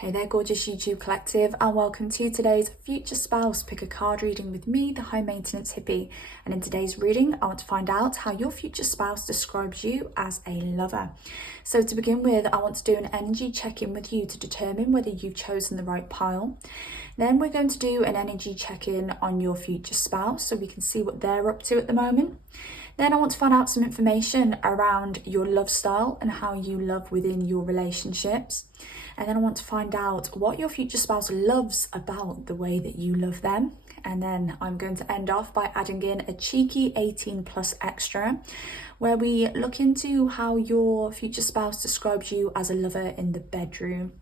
Hey there, gorgeous YouTube collective, and welcome to today's Future Spouse Pick a Card reading with me, the High Maintenance Hippie. And in today's reading, I want to find out how your future spouse describes you as a lover. So to begin with, I want to do an energy check-in with you to determine whether you've chosen the right pile. Then we're going to do an energy check-in on your future spouse so we can see what they're up to at the moment. Then I want to find out some information around your love style and how you love within your relationships. And then I want to find out what your future spouse loves about the way that you love them. And then I'm going to end off by adding in a cheeky 18 plus extra, where we look into how your future spouse describes you as a lover in the bedroom.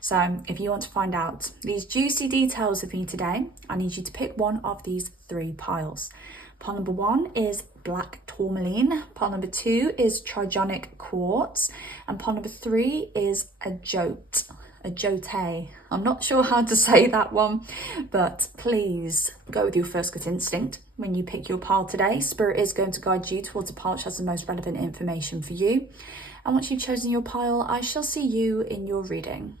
So if you want to find out these juicy details of me today, I need you to pick one of these three piles. Pile number 1 is black tourmaline, pile number 2 is trigonic quartz, and pile number 3 is a jote. I'm not sure how to say that one, but please go with your first gut instinct when you pick your pile today. Spirit is going to guide you towards a pile which has the most relevant information for you. And once you've chosen your pile, I shall see you in your reading.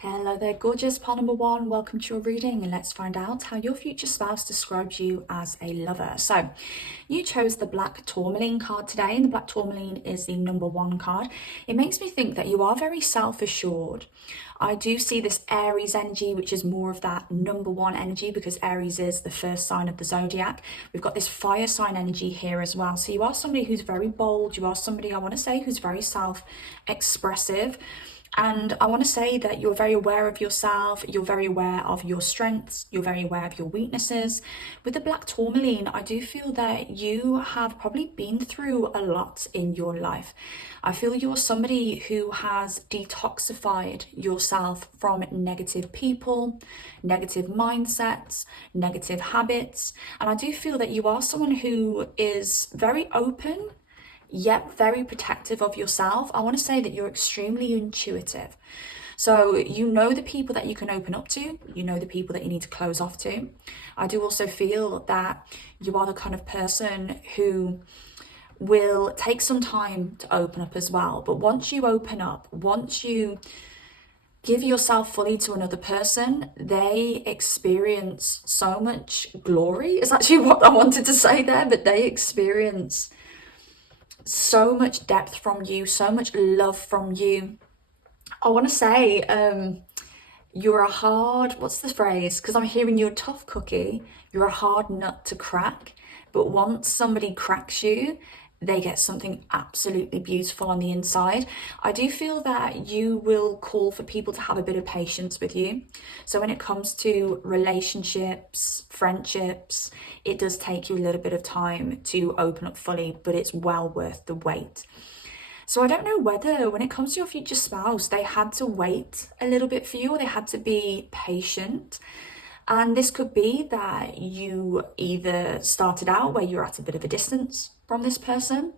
Hello there, gorgeous. Pile number 1, welcome to your reading, and let's find out how your future spouse describes you as a lover. So you chose the black tourmaline card today, and the black tourmaline is the number 1 card. It makes me think that you are very self-assured. I do see this Aries energy, which is more of that number 1 energy, because Aries is the first sign of the zodiac. We've got this fire sign energy here as well. So you are somebody who's very bold. You are somebody, I want to say, who's very self-expressive. And I want to say that you're very aware of yourself, you're very aware of your strengths, you're very aware of your weaknesses. With the black tourmaline, I do feel that you have probably been through a lot in your life. I feel you're somebody who has detoxified yourself from negative people, negative mindsets, negative habits. And I do feel that you are someone who is very open, yet very protective of yourself. I want to say that you're extremely intuitive. So you know the people that you can open up to, you know the people that you need to close off to. I do also feel that you are the kind of person who will take some time to open up as well. But once you open up, once you give yourself fully to another person, they experience so much glory, is actually what I wanted to say there, but they experience so much depth from you, so much love from you. I want to say you're a hard, what's the phrase? Because I'm hearing you're a tough cookie, you're a hard nut to crack, but once somebody cracks you, they get something absolutely beautiful on the inside. I do feel that you will call for people to have a bit of patience with you. So when it comes to relationships, friendships, it does take you a little bit of time to open up fully, but it's well worth the wait. So I don't know whether when it comes to your future spouse, they had to wait a little bit for you, or they had to be patient. And this could be that you either started out where you're at a bit of a distance from this person,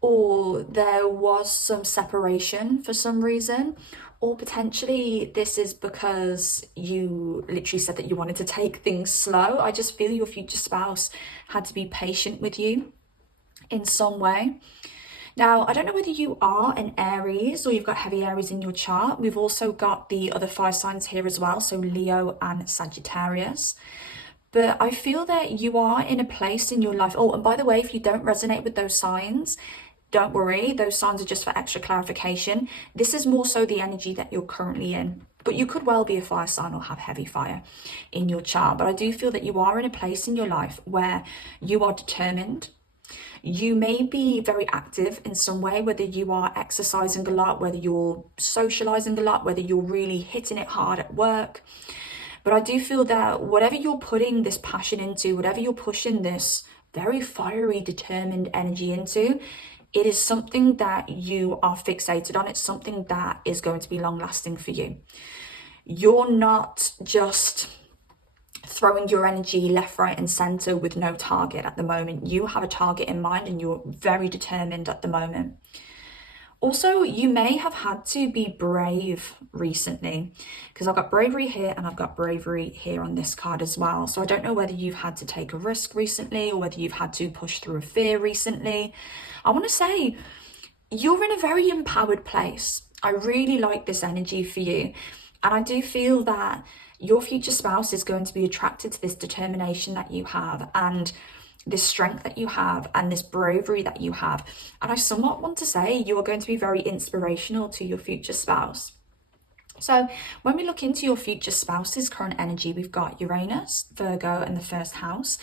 or there was some separation for some reason, or potentially this is because you literally said that you wanted to take things slow. I just feel your future spouse had to be patient with you in some way. Now, I don't know whether you are an Aries or you've got heavy Aries in your chart. We've also got the other 5 signs here as well, so Leo and Sagittarius. But I feel that you are in a place in your life. Oh, and by the way, if you don't resonate with those signs, don't worry. Those signs are just for extra clarification. This is more so the energy that you're currently in. But you could well be a fire sign or have heavy fire in your chart. But I do feel that you are in a place in your life where you are determined. You may be very active in some way, whether you are exercising a lot, whether you're socializing a lot, whether you're really hitting it hard at work. But I do feel that whatever you're putting this passion into, whatever you're pushing this very fiery, determined energy into, it is something that you are fixated on. It's something that is going to be long lasting for you. You're not just throwing your energy left, right and center with no target at the moment. You have a target in mind and you're very determined at the moment. Also, you may have had to be brave recently, because I've got bravery here and I've got bravery here on this card as well. So I don't know whether you've had to take a risk recently or whether you've had to push through a fear recently. I want to say you're in a very empowered place. I really like this energy for you. And I do feel that your future spouse is going to be attracted to this determination that you have and this strength that you have and this bravery that you have. And I somewhat want to say you are going to be very inspirational to your future spouse. So when we look into your future spouse's current energy, we've got Uranus, Virgo, and the first house.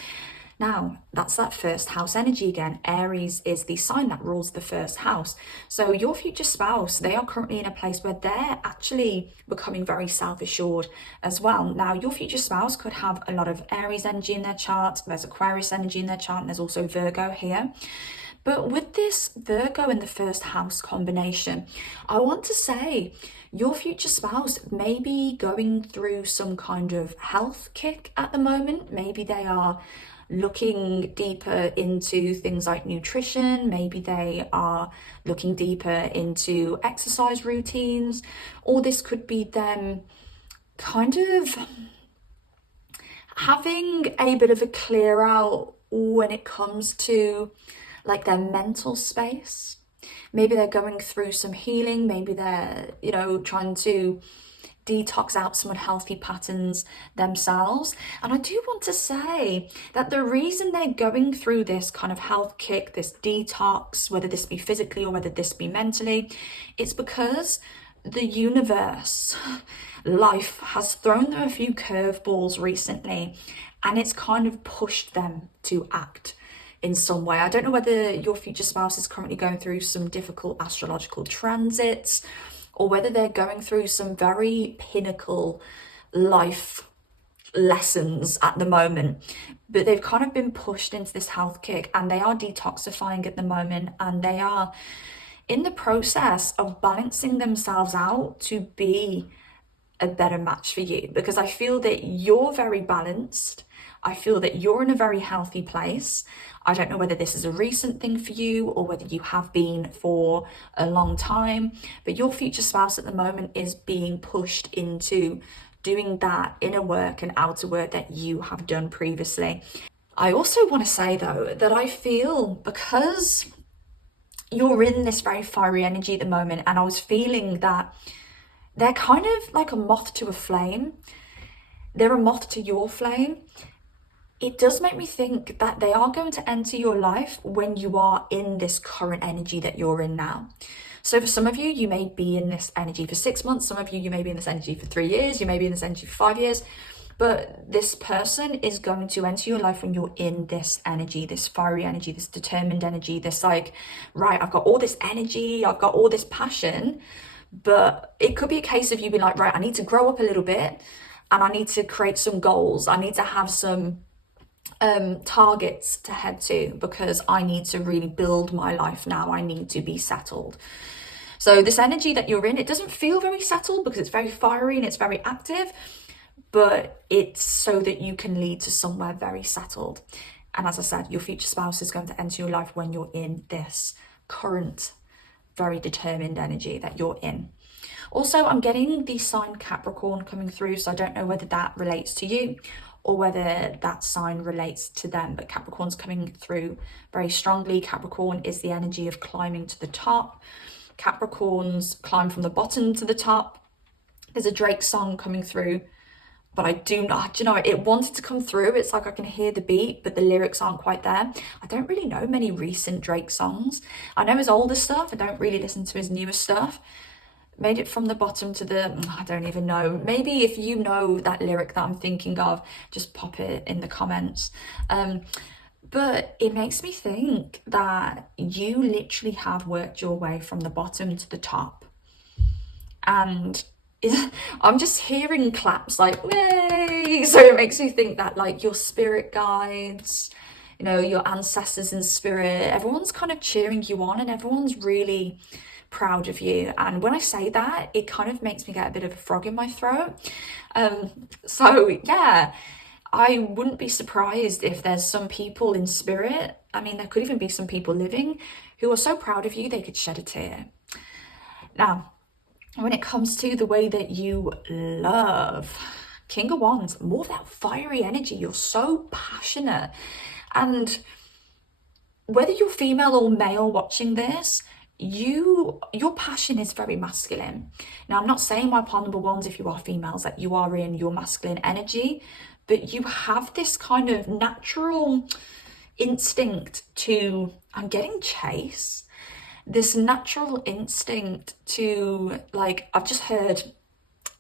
Now, that's that first house energy again. Aries is the sign that rules the first house. So your future spouse, they are currently in a place where they're actually becoming very self-assured as well. Now, your future spouse could have a lot of Aries energy in their chart. There's Aquarius energy in their chart, and there's also Virgo here. But with this Virgo in the first house combination, I want to say your future spouse may be going through some kind of health kick at the moment. Maybe they are looking deeper into things like nutrition. Maybe they are looking deeper into exercise routines, or this could be them kind of having a bit of a clear out when it comes to like their mental space. Maybe they're going through some healing. Maybe they're, trying to detox out some unhealthy patterns themselves. And I do want to say that the reason they're going through this kind of health kick, this detox, whether this be physically or whether this be mentally, it's because the universe, life has thrown them a few curveballs recently, and it's kind of pushed them to act in some way. I don't know whether your future spouse is currently going through some difficult astrological transits, or whether they're going through some very pinnacle life lessons at the moment, but they've kind of been pushed into this health kick and they are detoxifying at the moment, and they are in the process of balancing themselves out to be a better match for you, because I feel that you're very balanced. I feel that you're in a very healthy place. I don't know whether this is a recent thing for you or whether you have been for a long time, but your future spouse at the moment is being pushed into doing that inner work and outer work that you have done previously. I also want to say though that I feel because you're in this very fiery energy at the moment, and I was feeling that they're kind of like a moth to a flame. They're a moth to your flame. It does make me think that they are going to enter your life when you are in this current energy that you're in now. So for some of you, you may be in this energy for 6 months. Some of you, you may be in this energy for 3 years. You may be in this energy for 5 years. But this person is going to enter your life when you're in this energy, this fiery energy, this determined energy, this like, right, I've got all this energy, I've got all this passion. But it could be a case of you being like, right, I need to grow up a little bit and I need to create some goals. I need to have some targets to head to, because I need to really build my life now. I need to be settled. So this energy that you're in, it doesn't feel very settled because it's very fiery and it's very active, but it's so that you can lead to somewhere very settled. And as I said, your future spouse is going to enter your life when you're in this current very determined energy that you're in. Also, I'm getting the sign Capricorn coming through, so I don't know whether that relates to you or whether that sign relates to them, but Capricorn's coming through very strongly. Capricorn is the energy of climbing to the top. Capricorns climb from the bottom to the top. There's a Drake song coming through, but I do not, it wanted to come through. It's like I can hear the beat, but the lyrics aren't quite there. I don't really know many recent Drake songs. I know his older stuff. I don't really listen to his newer stuff. Made it from the bottom to the, I don't even know. Maybe if you know that lyric that I'm thinking of, just pop it in the comments. But it makes me think that you literally have worked your way from the bottom to the top. And I'm just hearing claps like, yay! So it makes me think that like your spirit guides, your ancestors in spirit, everyone's kind of cheering you on and everyone's really proud of you. And when I say that, it kind of makes me get a bit of a frog in my throat. So yeah, I wouldn't be surprised if there's some people in spirit, I mean, there could even be some people living who are so proud of you they could shed a tear. Now, when it comes to the way that you love, King of Wands, more of that fiery energy. You're so passionate. And whether you're female or male watching this, your passion is very masculine. Now, I'm not saying, my pawn number ones, if you are females, that you are in your masculine energy, but you have this kind of natural instinct to, I'm getting chase, this natural instinct to, like, I've just heard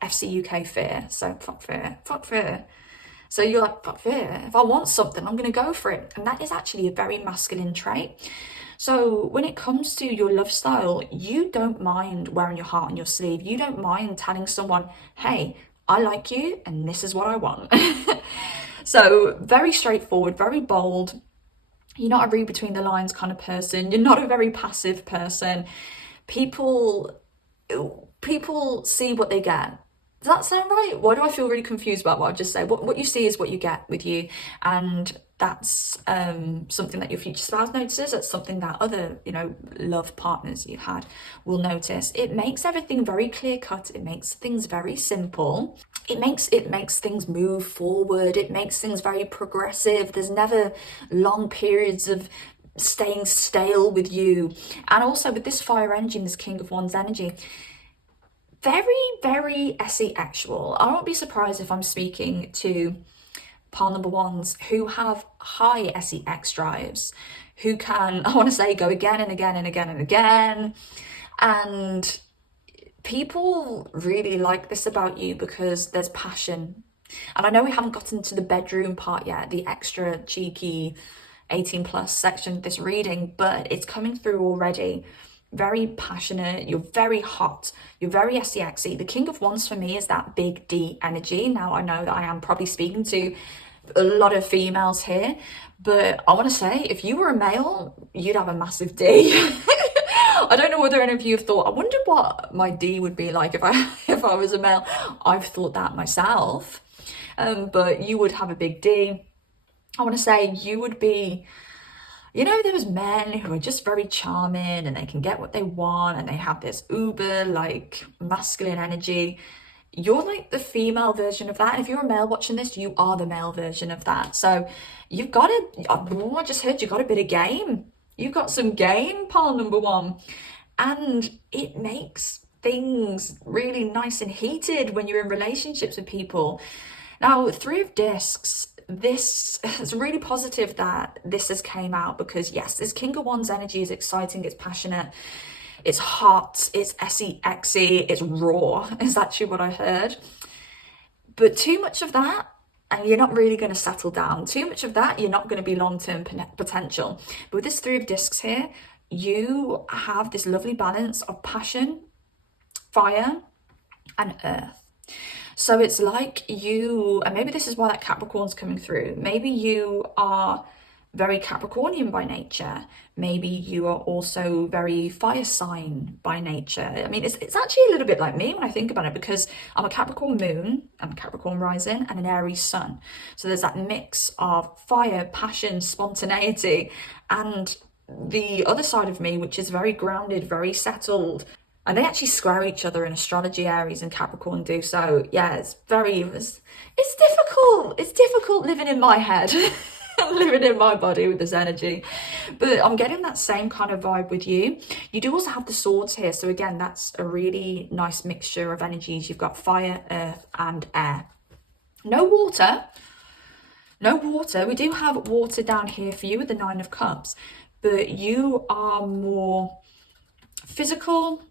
FC UK fear, so fuck fear. So you're like, fuck fear, if I want something, I'm going to go for it. And that is actually a very masculine trait. So when it comes to your love style, you don't mind wearing your heart on your sleeve. You don't mind telling someone, hey, I like you and this is what I want. So very straightforward, very bold. You're not a read between the lines kind of person. You're not a very passive person. People see what they get. Does that sound right? Why do I feel really confused about what I've just said? What you see is what you get with you. And that's something that your future spouse notices. That's something that other, love partners you had will notice. It makes everything very clear cut. It makes things very simple. It makes things move forward. It makes things very progressive. There's never long periods of staying stale with you. And also with this fire engine, this King of Wands energy, very, very SE-actual. I won't be surprised if I'm speaking to pawn number ones who have high SEX drives, who can, I want to say, go again and again and again and again. And people really like this about you because there's passion. And I know we haven't gotten to the bedroom part yet, the extra cheeky 18 plus section of this reading, but it's coming through already. Very passionate, you're very hot, you're very SEXy. The King of Wands for me is that big D energy. Now, I know that I am probably speaking to a lot of females here, but I want to say, if you were a male, you'd have a massive D. I don't know whether any of you have thought, I wonder what my D would be like if I was a male. I've thought that myself, but you would have a big D. I want to say you would be, those men who are just very charming and they can get what they want and they have this uber, like, masculine energy. You're like the female version of that. And if you're a male watching this, you are the male version of that. So you've got I just heard you got a bit of game. You've got some game, pawn number one. And it makes things really nice and heated when you're in relationships with people. Now, Three of Discs, this is really positive that this has came out, because yes, this King of Wands energy is exciting, it's passionate, it's hot, it's SEXy, it's raw, is actually what I heard. But too much of that, and you're not really going to settle down. Too much of that, you're not going to be long-term potential. But with this Three of Discs here, you have this lovely balance of passion, fire, and earth. So it's like you, and maybe this is why that Capricorn's coming through. Maybe you are very Capricornian by nature. Maybe you are also very fire sign by nature. I mean, it's actually a little bit like me when I think about it, because I'm a Capricorn moon, I'm a Capricorn rising, and an Aries sun. So there's that mix of fire, passion, spontaneity, and the other side of me, which is very grounded, very settled. And they actually square each other in astrology, Aries and Capricorn do. So yeah, it's difficult. It's difficult living in my head, living in my body with this energy. But I'm getting that same kind of vibe with you. You do also have the swords here. So again, that's a really nice mixture of energies. You've got fire, earth, and air. No water. No water. We do have water down here for you with the Nine of Cups. But you are more physical,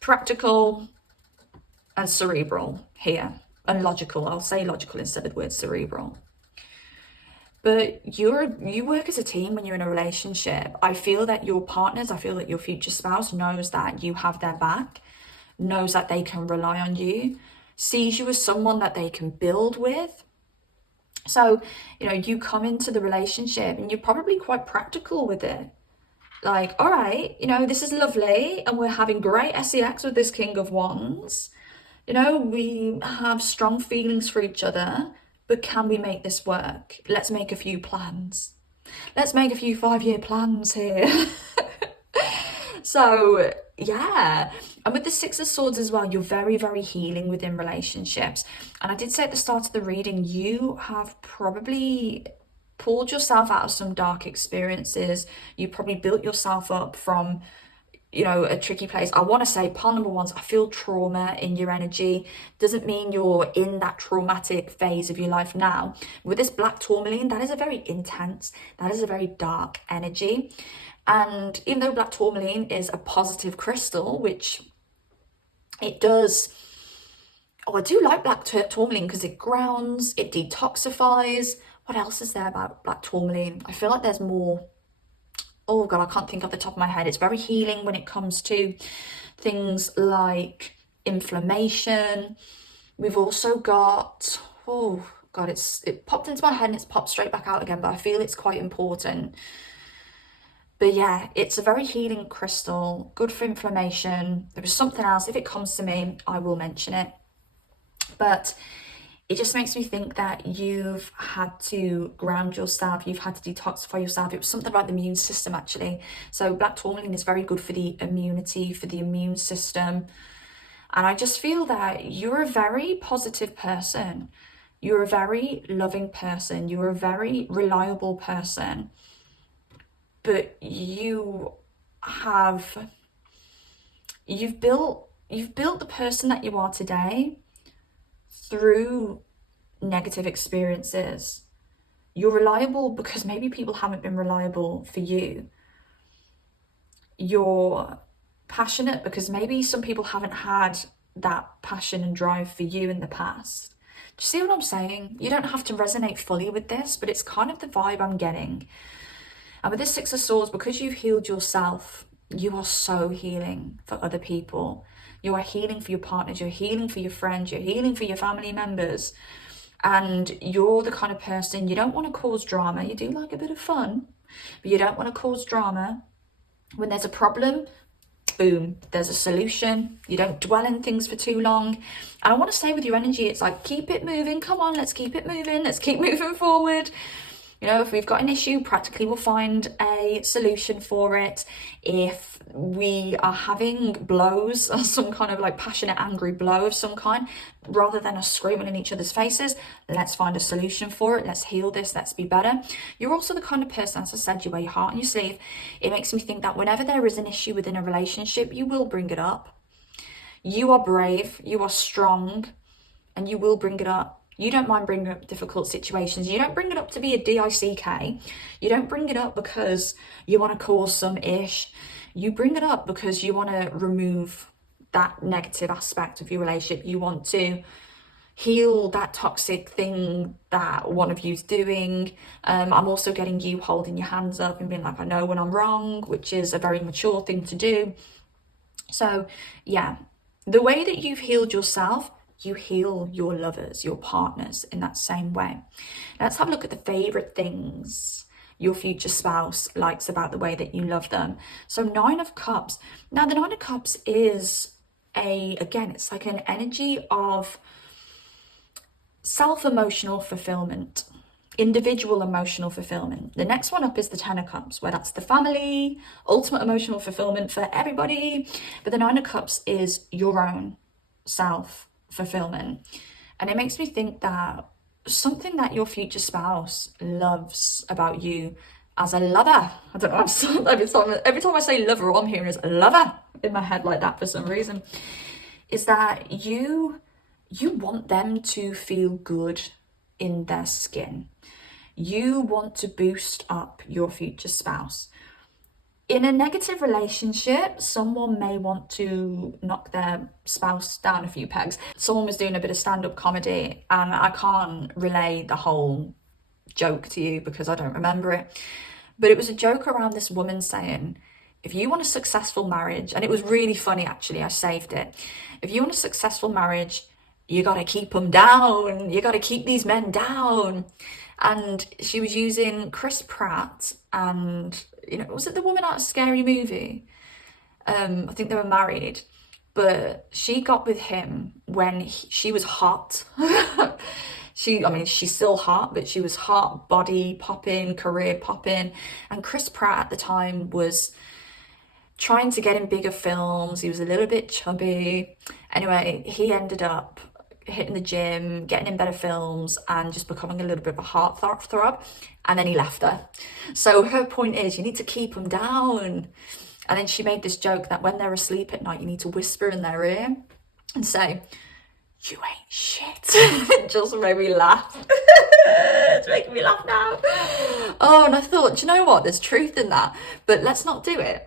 practical, and cerebral here, and logical. I'll say logical instead of the word cerebral. But you work as a team when you're in a relationship. I feel that your partners, I feel that your future spouse knows that you have their back, knows that they can rely on you, sees you as someone that they can build with. So, you come into the relationship and you're probably quite practical with it. Like, all right, this is lovely and we're having great SEX with this King of Wands. We have strong feelings for each other, but can we make this work? Let's make a few plans. Let's make a few 5-year plans here. So yeah, and with the Six of Swords as well, you're very, very healing within relationships. And I did say at the start of the reading, you have probably pulled yourself out of some dark experiences. You probably built yourself up from, a tricky place. I want to say, pile number ones, I feel trauma in your energy. Doesn't mean you're in that traumatic phase of your life now. With this black tourmaline, that is a very intense, that is a very dark energy. And even though black tourmaline is a positive crystal, which it does, I do like black tourmaline because it grounds, it detoxifies. What else is there about black tourmaline? I feel like there's more. Oh God, I can't think off the top of my head. It's very healing when it comes to things like inflammation. We've also got, oh God, it popped into my head and it's popped straight back out again, but I feel it's quite important. But yeah, it's a very healing crystal, good for inflammation. There was something else. If it comes to me, I will mention it. But it just makes me think that you've had to ground yourself, you've had to detoxify yourself. It was something about the immune system, actually. So black tourmaline is very good for the immunity, for the immune system. And I just feel that you're a very positive person. You're a very loving person. You're a very reliable person. But you've built the person that you are today through negative experiences. You're reliable because maybe people haven't been reliable for you. You're passionate because maybe some people haven't had that passion and drive for you in the past. Do you see what I'm saying? You don't have to resonate fully with this, but it's kind of the vibe I'm getting. And with this Six of Swords, because you've healed yourself, you are so healing for other people. You are healing for your partners, you're healing for your friends, you're healing for your family members. And you're the kind of person, you don't want to cause drama. You do like a bit of fun, but you don't want to cause drama. When there's a problem, boom, there's a solution. You don't dwell in things for too long. And I want to say with your energy, it's like, keep it moving. Come on, let's keep it moving. Let's keep moving forward. If we've got an issue, practically we'll find a solution for it. If we are having blows, some kind of like passionate, angry blow of some kind, rather than us screaming in each other's faces, let's find a solution for it. Let's heal this. Let's be better. You're also the kind of person, as I said, you wear your heart on your sleeve. It makes me think that whenever there is an issue within a relationship, you will bring it up. You are brave, you are strong, and you will bring it up. You don't mind bringing up difficult situations. You don't bring it up to be a DICK. You don't bring it up because you want to cause some ish. You bring it up because you want to remove that negative aspect of your relationship. You want to heal that toxic thing that one of you's doing. I'm also getting you holding your hands up and being like, I know when I'm wrong, which is a very mature thing to do. So yeah, the way that you've healed yourself, you heal your lovers, your partners in that same way. Let's have a look at the favorite things your future spouse likes about the way that you love them. So 9 of Cups. Now the 9 of Cups is it's like an energy of self-emotional fulfillment, individual emotional fulfillment. The next one up is the 10 of Cups, where that's the family, ultimate emotional fulfillment for everybody. But the 9 of Cups is your own self fulfillment. And it makes me think that something that your future spouse loves about you as a lover, I don't know, every time I say lover, all I'm hearing is lover in my head like that for some reason, is that you want them to feel good in their skin. You want to boost up your future spouse. In a negative relationship, someone may want to knock their spouse down a few pegs. Someone was doing a bit of stand-up comedy, and I can't relay the whole joke to you because I don't remember it. But it was a joke around this woman saying, if you want a successful marriage, and it was really funny actually, I saved it. If you want a successful marriage, you got to keep them down. You got to keep these men down. And she was using Chris Pratt and, was it the woman out of Scary Movie? I think they were married, but she got with him when she was hot. I mean, she's still hot, but she was hot, body popping, career popping. And Chris Pratt at the time was trying to get in bigger films. He was a little bit chubby. Anyway, he ended up hitting the gym, getting in better films, and just becoming a little bit of a heartthrob. And then he left her. So her point is, you need to keep them down. And then she made this joke that when they're asleep at night, you need to whisper in their ear and say, "You ain't shit." It just made me laugh. It's making me laugh now. Oh, and I thought, do you know what? There's truth in that, but let's not do it.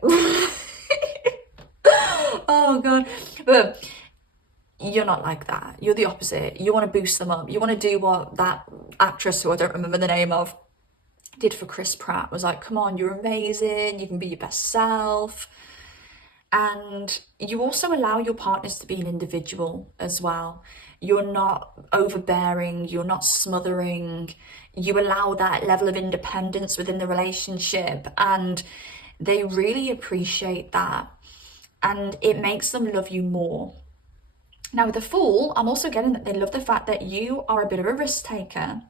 Oh God. But you're not like that. You're the opposite. You want to boost them up. You want to do what that actress, who I don't remember the name of, did for Chris Pratt. Was like, come on, you're amazing. You can be your best self. And you also allow your partners to be an individual as well. You're not overbearing, you're not smothering. You allow that level of independence within the relationship, and they really appreciate that. And it makes them love you more. Now with the Fool, I'm also getting that they love the fact that you are a bit of a risk taker,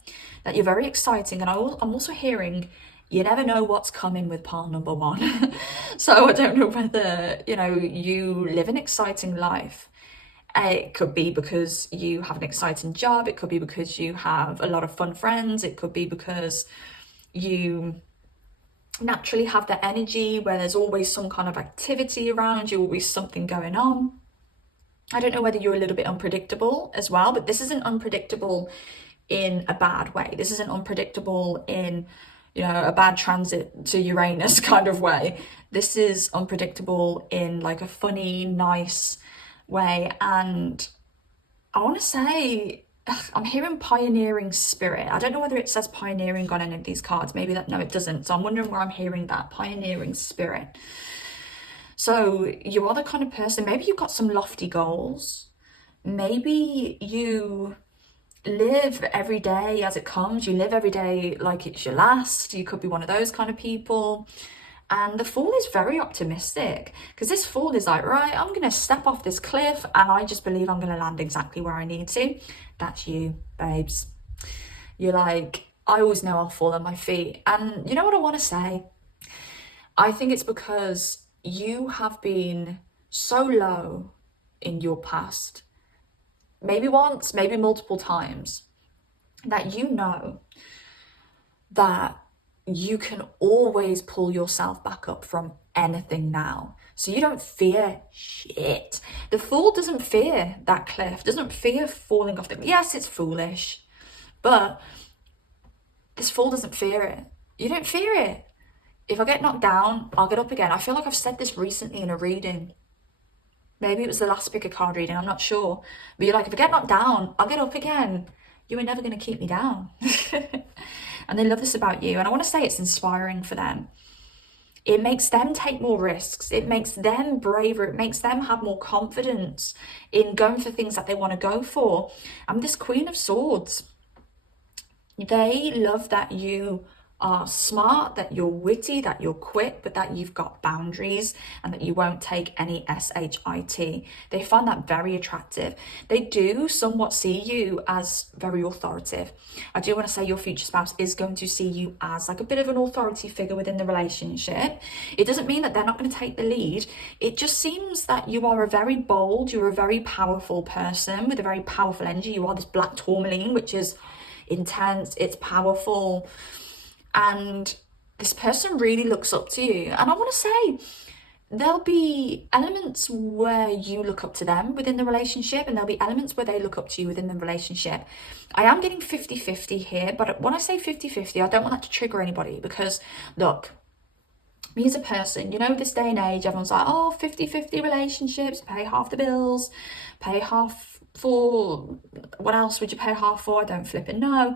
that you're very exciting. And I'm also hearing you never know what's coming with part number one. So I don't know whether, you live an exciting life. It could be because you have an exciting job. It could be because you have a lot of fun friends. It could be because you naturally have the energy where there's always some kind of activity around you, always something going on. I don't know whether you're a little bit unpredictable as well, but this isn't unpredictable in a bad way. This isn't unpredictable in, a bad transit to Uranus kind of way. This is unpredictable in like a funny, nice way. And I want to say, I'm hearing pioneering spirit. I don't know whether it says pioneering on any of these cards. Maybe no, it doesn't. So I'm wondering where I'm hearing that pioneering spirit. So you are the kind of person, maybe you've got some lofty goals. Maybe you live every day as it comes. You live every day like it's your last. You could be one of those kind of people. And the Fool is very optimistic, because this Fool is like, right, I'm going to step off this cliff and I just believe I'm going to land exactly where I need to. That's you, babes. You're like, I always know I'll fall on my feet. And you know what I want to say? I think it's because you have been so low in your past, maybe once, maybe multiple times, that you know that you can always pull yourself back up from anything now. So you don't fear shit. The Fool doesn't fear that cliff, doesn't fear falling off the cliff. Yes, it's foolish, but this Fool doesn't fear it. You don't fear it. If I get knocked down, I'll get up again. I feel like I've said this recently in a reading. Maybe it was the last pick a card reading, I'm not sure. But you're like, if I get knocked down, I'll get up again. You are never going to keep me down. And they love this about you. And I want to say it's inspiring for them. It makes them take more risks. It makes them braver. It makes them have more confidence in going for things that they want to go for. And this Queen of Swords, they love that you are smart, that you're witty, that you're quick, but that you've got boundaries and that you won't take any shit. They find that very attractive. They do somewhat see you as very authoritative. I do want to say your future spouse is going to see you as like a bit of an authority figure within the relationship. It doesn't mean that they're not going to take the lead. It just seems that you are a very bold, you're a very powerful person with a very powerful energy. You are this black tourmaline, which is intense, it's powerful. And this person really looks up to you. And I want to say, there'll be elements where you look up to them within the relationship, and there'll be elements where they look up to you within the relationship. I am getting 50-50 here, but when I say 50-50, I don't want that to trigger anybody, because look, me as a person, this day and age, everyone's like, oh, 50-50 relationships, pay half the bills, pay half for, what else would you pay half for? I don't flipping know.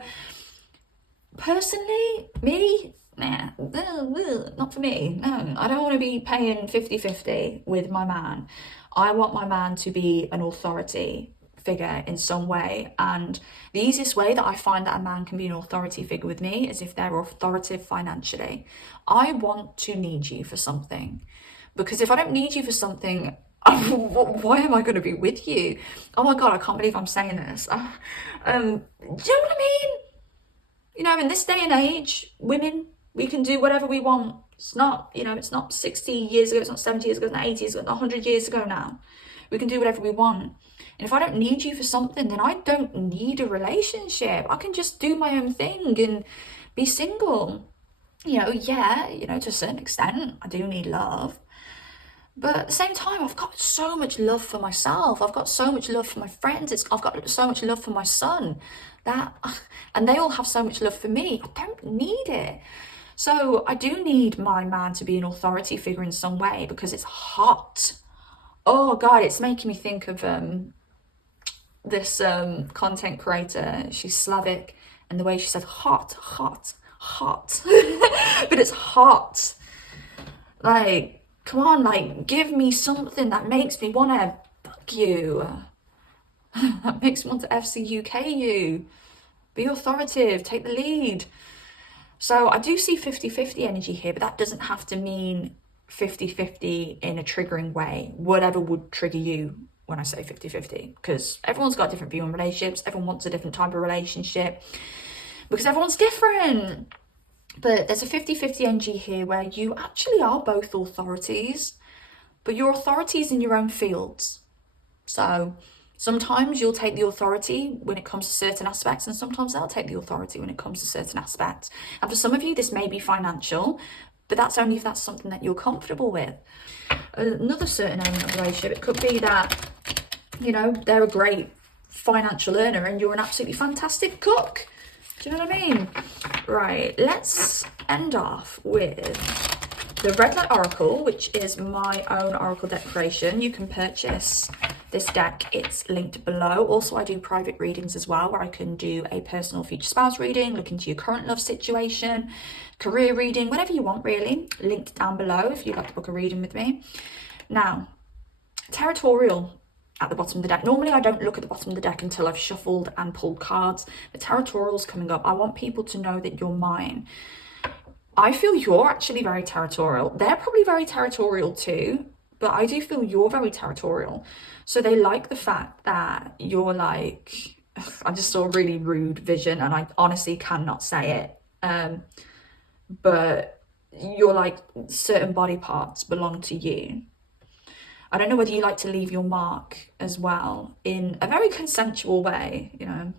Personally, me, nah, not for me. No, I don't want to be paying 50-50 with my man. I want my man to be an authority figure in some way. And the easiest way that I find that a man can be an authority figure with me is if they're authoritative financially. I want to need you for something, because if I don't need you for something, Why am I going to be with you? Oh my God, I can't believe I'm saying this. Do you know what I mean? You know, in this day and age, women, we can do whatever we want. It's not, you know, it's not 60 years ago, it's not 70 years ago, it's not 80 years ago, it's not 100 years ago now. We can do whatever we want. And if I don't need you for something, then I don't need a relationship. I can just do my own thing and be single. You know, yeah, you know, to a certain extent, I do need love. But at the same time, I've got so much love for myself. I've got so much love for my friends. I've got so much love for my son that, and they all have so much love for me. I don't need it. So I do need my man to be an authority figure in some way because it's hot. Oh God, it's making me think of this content creator. She's Slavic, and the way she said hot, hot, hot. But it's hot. Like, come on, like, give me something that makes me want to fuck you. That makes me want to FCUK you. Be authoritative, take the lead. So I do see 50-50 energy here, but that doesn't have to mean 50-50 in a triggering way. Whatever would trigger you when I say 50-50, because everyone's got a different view on relationships. Everyone wants a different type of relationship because everyone's different. But there's a 50-50 energy here where you actually are both authorities, but your authorities in your own fields. So sometimes you'll take the authority when it comes to certain aspects, and sometimes they'll take the authority when it comes to certain aspects. And for some of you, this may be financial, but that's only if that's something that you're comfortable with. Another certain element of the relationship, it could be that, you know, they're a great financial earner and you're an absolutely fantastic cook. Do you know what I mean? Right, let's end off with the Red Light Oracle, which is my own oracle deck creation. You can purchase this deck, it's linked below. Also, I do private readings as well, where I can do a personal future spouse reading, look into your current love situation, career reading, whatever you want really. Linked down below if you'd like to book a reading with me. Now, territorial at the bottom of the deck. Normally I don't look at the bottom of the deck until I've shuffled and pulled cards, but territorial's coming up. I want people to know that you're mine. I feel you're actually very territorial. They're probably very territorial too, but I do feel you're very territorial. So they like the fact that you're like, I just saw a really rude vision and I honestly cannot say it. But you're like, certain body parts belong to you. I don't know whether you like to leave your mark as well in a very consensual way, you know.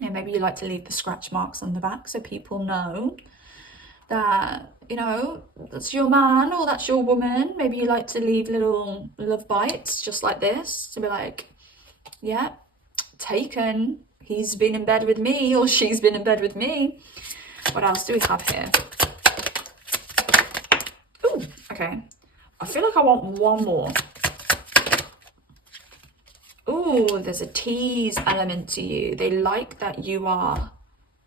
Yeah, maybe you like to leave the scratch marks on the back so people know that, you know, that's your man or that's your woman. Maybe you like to leave little love bites just like this to be like, yeah, taken. He's been in bed with me or she's been in bed with me. What else do we have here? Ooh, okay. I feel like I want one more. Ooh, there's a tease element to you. They like that you are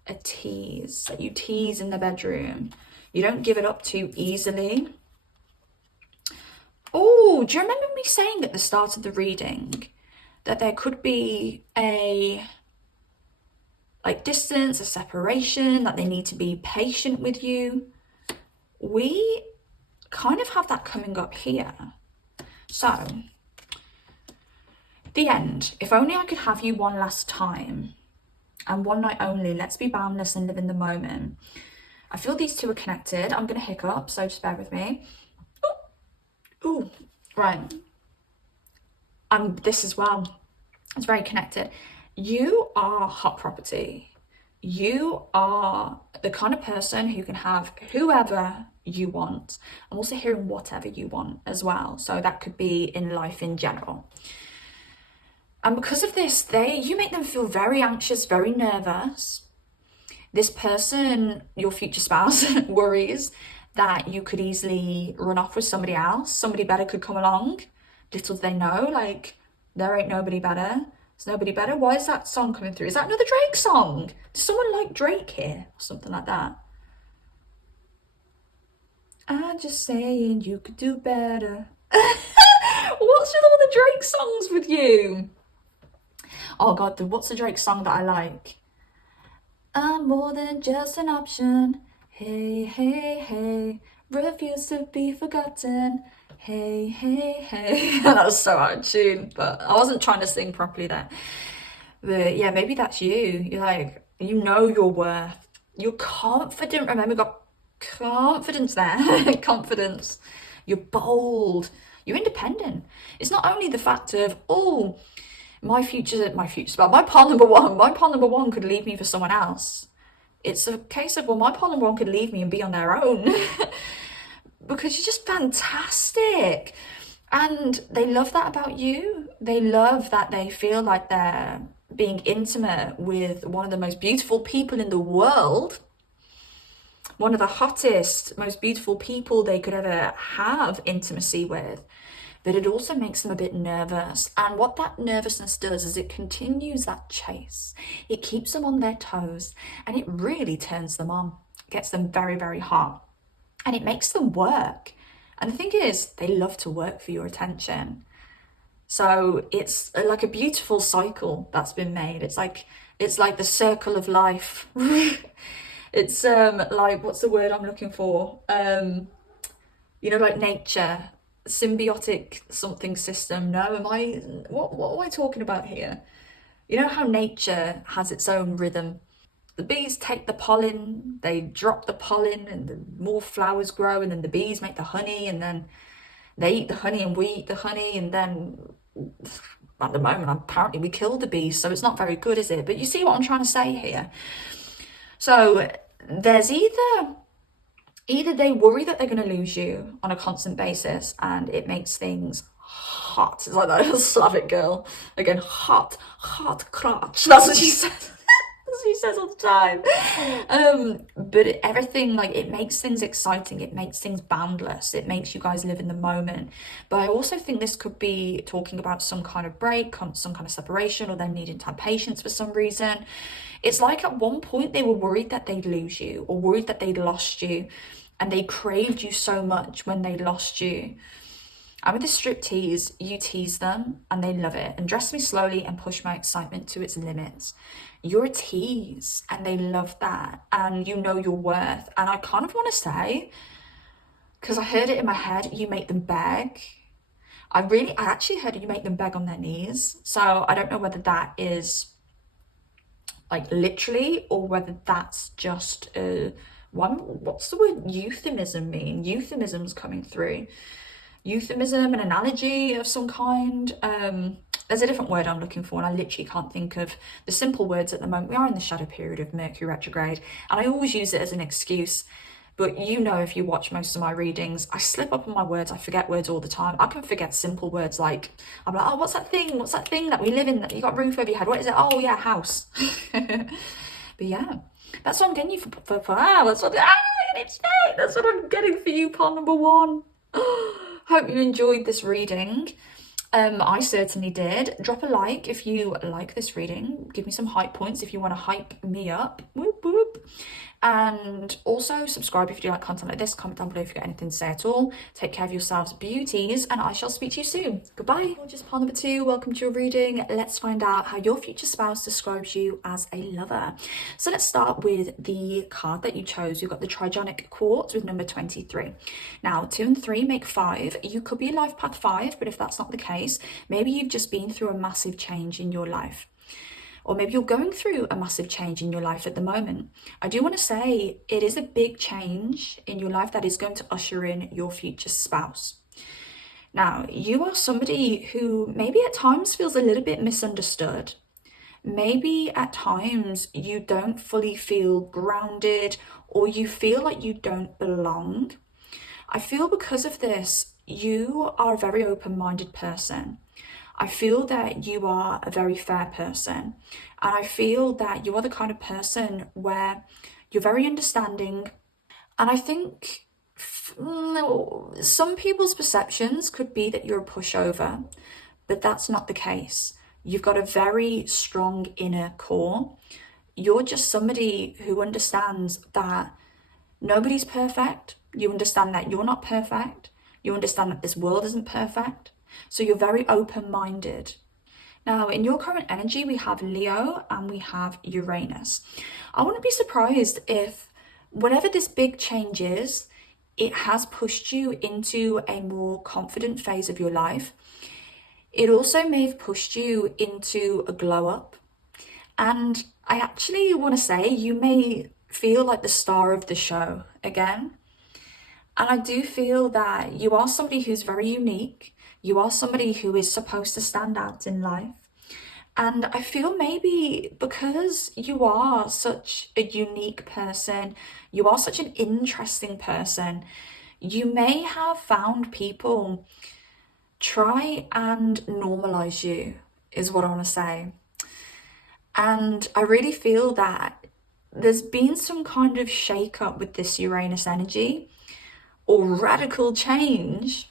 a tease, that you tease in the bedroom. You don't give it up too easily. Oh, do you remember me saying at the start of the reading that there could be a distance, a separation, that they need to be patient with you? We kind of have that coming up here. So, the end. If only I could have you one last time. And one night only. Let's be boundless and live in the moment. I feel these two are connected. I'm going to hiccup, so just bear with me. Ooh, right. This as well. It's very connected. You are hot property. You are the kind of person who can have whoever you want. I'm also hearing whatever you want as well. So that could be in life in general. And because of this, you make them feel very anxious, very nervous. This person, your future spouse, worries that you could easily run off with somebody else. Somebody better could come along. Little do they know, like, there ain't nobody better. There's nobody better. Why is that song coming through? Is that another Drake song? Does someone like Drake here? Or something like that. I'm just saying you could do better. What's with all the Drake songs with you? Oh God, what's the Drake song that I like? I'm more than just an option. Hey, hey, hey. refuse to be forgotten. Hey, hey, hey. That was so out of tune, but I wasn't trying to sing properly there. But yeah, maybe that's you. You're like, you know your worth. You're confident. Remember, we got confidence there. Confidence. You're bold. You're independent. It's not only the fact of, oh, my future spouse, my partner number one could leave me for someone else. It's a case of, well, my partner number one could leave me and be on their own. Because you're just fantastic. And they love that about you. They love that they feel like they're being intimate with one of the most beautiful people in the world, one of the hottest, most beautiful people they could ever have intimacy with. But it also makes them a bit nervous. And what that nervousness does is it continues that chase. It keeps them on their toes and it really turns them on, gets them very, very hot. And it makes them work. And the thing is, they love to work for your attention. So it's like a beautiful cycle that's been made. It's like the circle of life. It's like, what's the word I'm looking for? Like nature, symbiotic something system. No, what am I talking about here? You know how nature has its own rhythm. The bees take the pollen, they drop the pollen, and the more flowers grow, and then the bees make the honey, and then they eat the honey, and we eat the honey, and then at the moment, apparently we kill the bees, so it's not very good, is it? But you see what I'm trying to say here? So there's either they worry that they're going to lose you on a constant basis, and it makes things hot. It's like that Slavic girl again, hot crotch. That's what she says. He says all the time. But everything, like, it makes things exciting, it makes things boundless, it makes you guys live in the moment. But I also think this could be talking about some kind of break, some kind of separation, or them needing to have patience for some reason. It's like at one point they were worried that they'd lose you, or worried that they'd lost you, and they craved you so much when they lost you. And with the striptease, you tease them and they love it. And dress me slowly and push my excitement to its limits. You're a tease and they love that. And you know your worth. And I kind of want to say, because I heard it in my head, you make them beg. I actually heard you make them beg on their knees. So I don't know whether that is like literally, or whether that's just what's the word euphemism mean? Euphemism's coming through. Euphemism, an analogy of some kind. There's a different word I'm looking for, and I literally can't think of the simple words at the moment. We are in the shadow period of Mercury retrograde, and I always use it as an excuse. But if you watch most of my readings, I slip up on my words. I forget words all the time. I can forget simple words like, I'm like, oh, what's that thing? What's that thing that we live in? That you got a roof over your head? What is it? Oh, yeah, house. But yeah, that's what I'm getting you for that's what I'm getting for you, part number one. Hope you enjoyed this reading. I certainly did. Drop a like if you like this reading. Give me some hype points if you want to hype me up. Whoop, whoop. And also subscribe if you do like content like this. Comment down below if you've got anything to say at all. Take care of yourselves, beauties, and I shall speak to you soon. Goodbye. Gorgeous part number two. Welcome to your reading. Let's find out how your future spouse describes you as a lover. So let's start with the card that you chose. You've got the Trigonic Quartz with number 23. Now, 2 and 3 make 5. You could be a life path 5, but if that's not the case, maybe you've just been through a massive change in your life. Or maybe you're going through a massive change in your life at the moment. I do want to say it is a big change in your life that is going to usher in your future spouse. Now, you are somebody who maybe at times feels a little bit misunderstood. Maybe at times you don't fully feel grounded, or you feel like you don't belong. I feel because of this, you are a very open-minded person. I feel that you are a very fair person, and I feel that you are the kind of person where you're very understanding. And I think some people's perceptions could be that you're a pushover, but that's not the case. You've got a very strong inner core. You're just somebody who understands that nobody's perfect. You understand that you're not perfect. You understand that this world isn't perfect. So you're very open-minded. Now, in your current energy, we have Leo and we have Uranus. I wouldn't be surprised if whatever this big change is, it has pushed you into a more confident phase of your life. It also may have pushed you into a glow up. And I actually want to say you may feel like the star of the show again. And I do feel that you are somebody who's very unique. You are somebody who is supposed to stand out in life. And I feel maybe because you are such a unique person, you are such an interesting person, you may have found people try and normalize you, is what I want to say. And I really feel that there's been some kind of shake up with this Uranus energy or radical change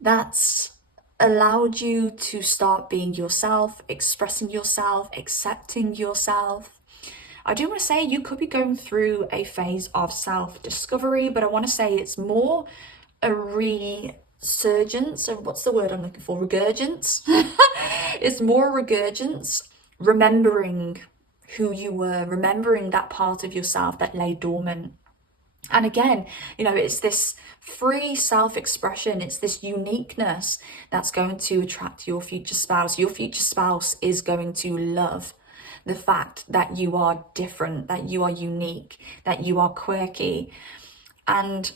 that's allowed you to start being yourself, expressing yourself, accepting yourself. I do want to say you could be going through a phase of self-discovery, but I want to say it's more a resurgence, or what's the word I'm looking for? Regurgence. It's more regurgence, remembering who you were, remembering that part of yourself that lay dormant. And again, you know, it's this free self-expression, it's this uniqueness that's going to attract your future spouse. Your future spouse is going to love the fact that you are different, that you are unique, that you are quirky. And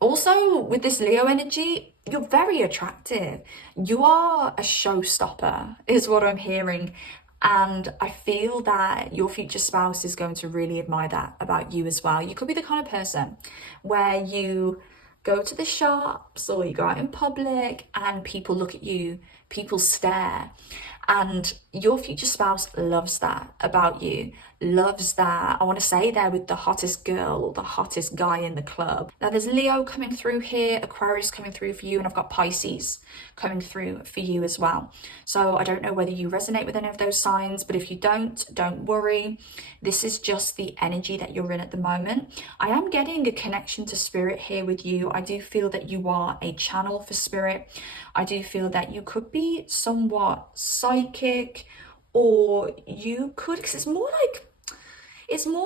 also with this Leo energy, you're very attractive. You are a showstopper, is what I'm hearing. And I feel that your future spouse is going to really admire that about you as well. You could be the kind of person where you go to the shops or you go out in public and people look at you, people stare. And your future spouse loves that about you, loves that, I want to say, they're with the hottest girl or the hottest guy in the club. Now there's Leo coming through here, Aquarius coming through for you, and I've got Pisces coming through for you as well. So I don't know whether you resonate with any of those signs, but if you don't worry. This is just the energy that you're in at the moment. I am getting a connection to spirit here with you. I do feel that you are a channel for spirit. I do feel that you could be somewhat psychic, or you could, because it's more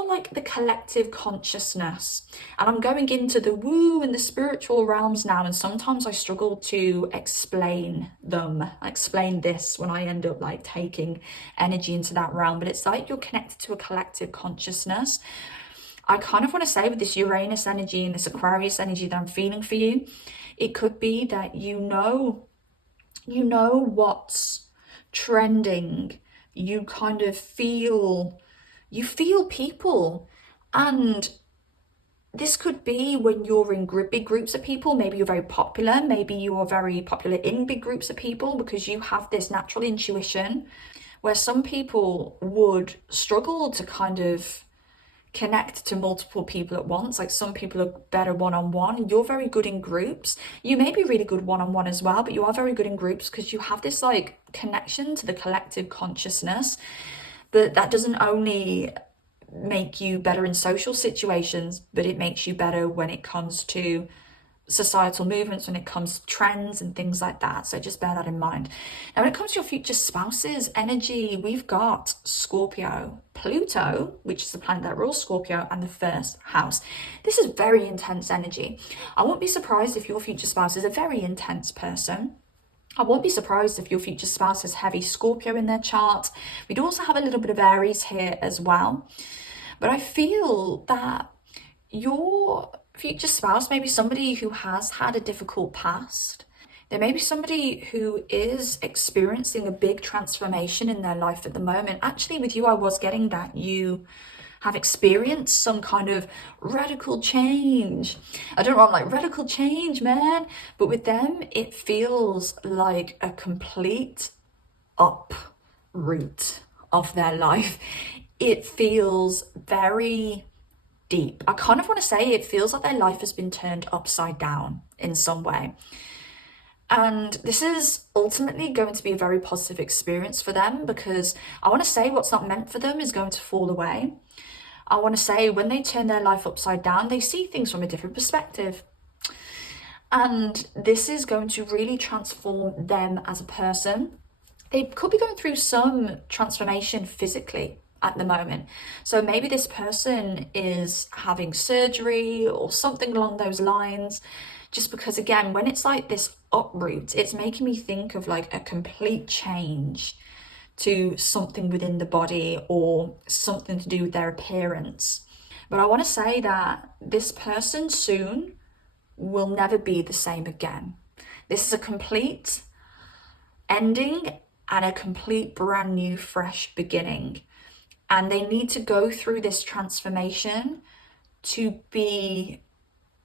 like the collective consciousness. And I'm going into the woo and the spiritual realms now, and sometimes I struggle to explain this when I end up like taking energy into that realm, but it's like you're connected to a collective consciousness. I kind of want to say with this Uranus energy and this Aquarius energy that I'm feeling for you, it could be that you know what's trending. You kind of feel people, and this could be when you're in big groups of people. Maybe you're very popular, maybe you are very popular in big groups of people because you have this natural intuition, where some people would struggle to kind of connect to multiple people at once. Like some people are better one-on-one. You're very good in groups. You may be really good one-on-one as well, but you are very good in groups because you have this like connection to the collective consciousness. But that doesn't only make you better in social situations, but it makes you better when it comes to societal movements, when it comes to trends and things like that. So just bear that in mind. Now, when it comes to your future spouse's energy, we've got Scorpio, Pluto, which is the planet that rules Scorpio, and the first house. This is very intense energy. I won't be surprised if your future spouse is a very intense person. I won't be surprised if your future spouse has heavy Scorpio in their chart. We'd also have a little bit of Aries here as well. But I feel that your future spouse may be somebody who has had a difficult past. There may be somebody who is experiencing a big transformation in their life at the moment. Actually, with you, I was getting that you have experienced some kind of radical change. I don't know, I'm like, radical change, man. But with them, it feels like a complete uproot of their life. It feels very deep. I kind of want to say it feels like their life has been turned upside down in some way. And this is ultimately going to be a very positive experience for them, because I want to say what's not meant for them is going to fall away. I want to say when they turn their life upside down, they see things from a different perspective. And this is going to really transform them as a person. They could be going through some transformation physically at the moment. So maybe this person is having surgery or something along those lines. Just because, again, when it's like this uproot, it's making me think of like a complete change to something within the body or something to do with their appearance. But I want to say that this person soon will never be the same again. This is a complete ending and a complete brand new fresh beginning. And they need to go through this transformation to be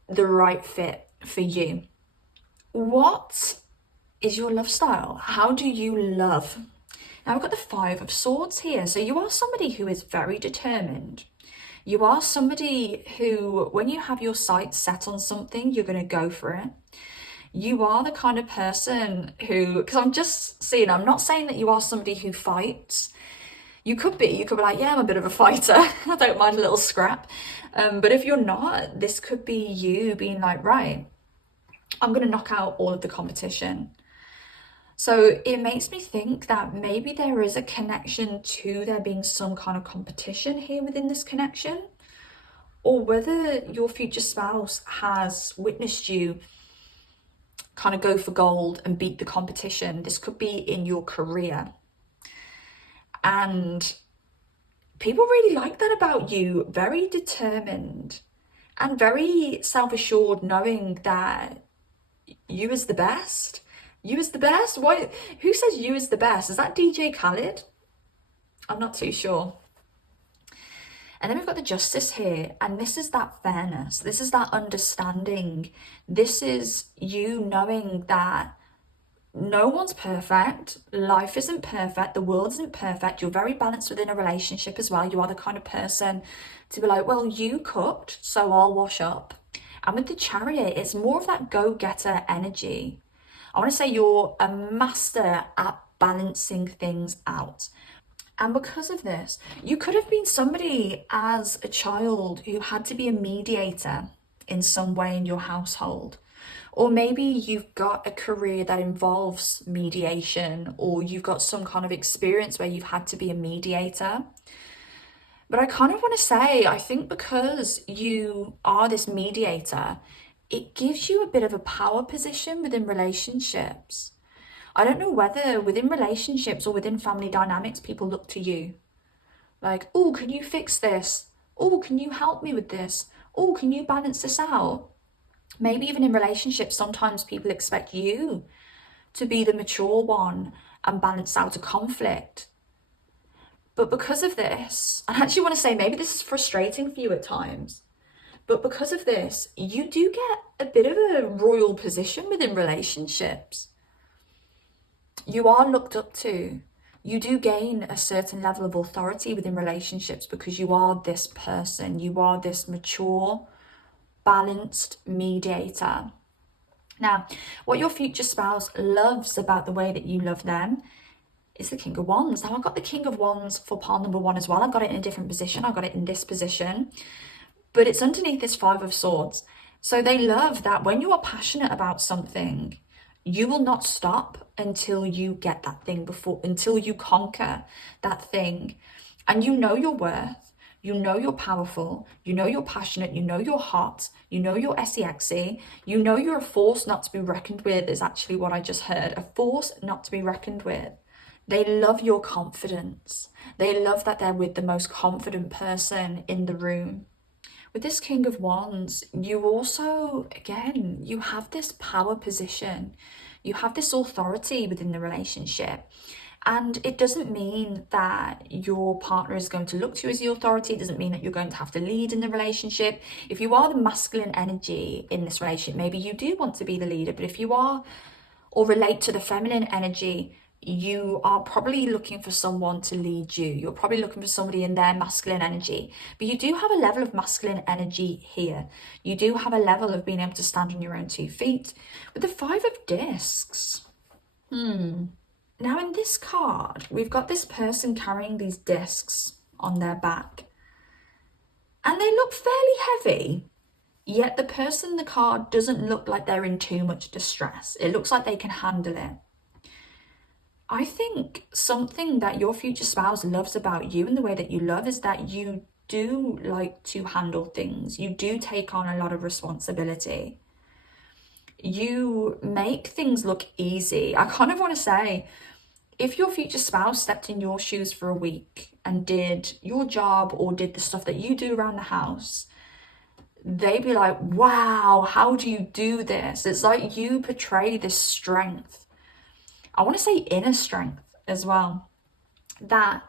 the right fit for you. What is your love style? How do you love? Now we've got the Five of Swords here. So you are somebody who is very determined. You are somebody who, when you have your sights set on something, you're going to go for it. You are the kind of person who, because I'm just seeing, I'm not saying that you are somebody who fights. You could be like, yeah, I'm a bit of a fighter. I don't mind a little scrap. But if you're not, this could be you being like, right, I'm going to knock out all of the competition. So it makes me think that maybe there is a connection to there being some kind of competition here within this connection, or whether your future spouse has witnessed you kind of go for gold and beat the competition. This could be in your career. And people really like that about you. Very determined and very self-assured, knowing that you is the best. You is the best? Why? Who says you is the best? Is that DJ Khaled? I'm not too sure. And then we've got the Justice here, and this is that fairness. This is that understanding. This is you knowing that no one's perfect. Life isn't perfect. The world isn't perfect. You're very balanced within a relationship as well. You are the kind of person to be like, well, you cooked, so I'll wash up. And with the Chariot, it's more of that go-getter energy. I want to say you're a master at balancing things out. And because of this, you could have been somebody as a child who had to be a mediator in some way in your household. Or maybe you've got a career that involves mediation, or you've got some kind of experience where you've had to be a mediator. But I kind of want to say, I think because you are this mediator, it gives you a bit of a power position within relationships. I don't know whether within relationships or within family dynamics, people look to you. Like, oh, can you fix this? Oh, can you help me with this? Oh, can you balance this out? Maybe even in relationships, sometimes people expect you to be the mature one and balance out a conflict. But because of this, I actually want to say maybe this is frustrating for you at times, but because of this, you do get a bit of a royal position within relationships. You are looked up to. You do gain a certain level of authority within relationships because you are this person. You are this mature, balanced mediator. Now, what your future spouse loves about the way that you love them is the King of Wands. Now, I've got the King of Wands for pile number 1 as well. I've got it in a different position. I've got it in this position, but it's underneath this Five of Swords. So they love that when you are passionate about something, you will not stop until you get that thing until you conquer that thing. And you know your worth, you know you're powerful, you know you're passionate, you know you're hot, you know you're sexy, you know you're a force not to be reckoned with, is actually what I just heard. A force not to be reckoned with. They love your confidence. They love that they're with the most confident person in the room. With this King of Wands, you also, again, you have this power position. You have this authority within the relationship. And it doesn't mean that your partner is going to look to you as the authority. It doesn't mean that you're going to have to lead in the relationship. If you are the masculine energy in this relationship, maybe you do want to be the leader. But if you are or relate to the feminine energy, you are probably looking for someone to lead you. You're probably looking for somebody in their masculine energy. But you do have a level of masculine energy here. You do have a level of being able to stand on your own 2 feet. With the Five of Discs. Now in this card, we've got this person carrying these discs on their back. And they look fairly heavy. Yet the person in the card doesn't look like they're in too much distress. It looks like they can handle it. I think something that your future spouse loves about you and the way that you love is that you do like to handle things. You do take on a lot of responsibility. You make things look easy. I kind of want to say, if your future spouse stepped in your shoes for a week and did your job or did the stuff that you do around the house, they'd be like, wow, how do you do this? It's like you portray this strength. I want to say inner strength as well, that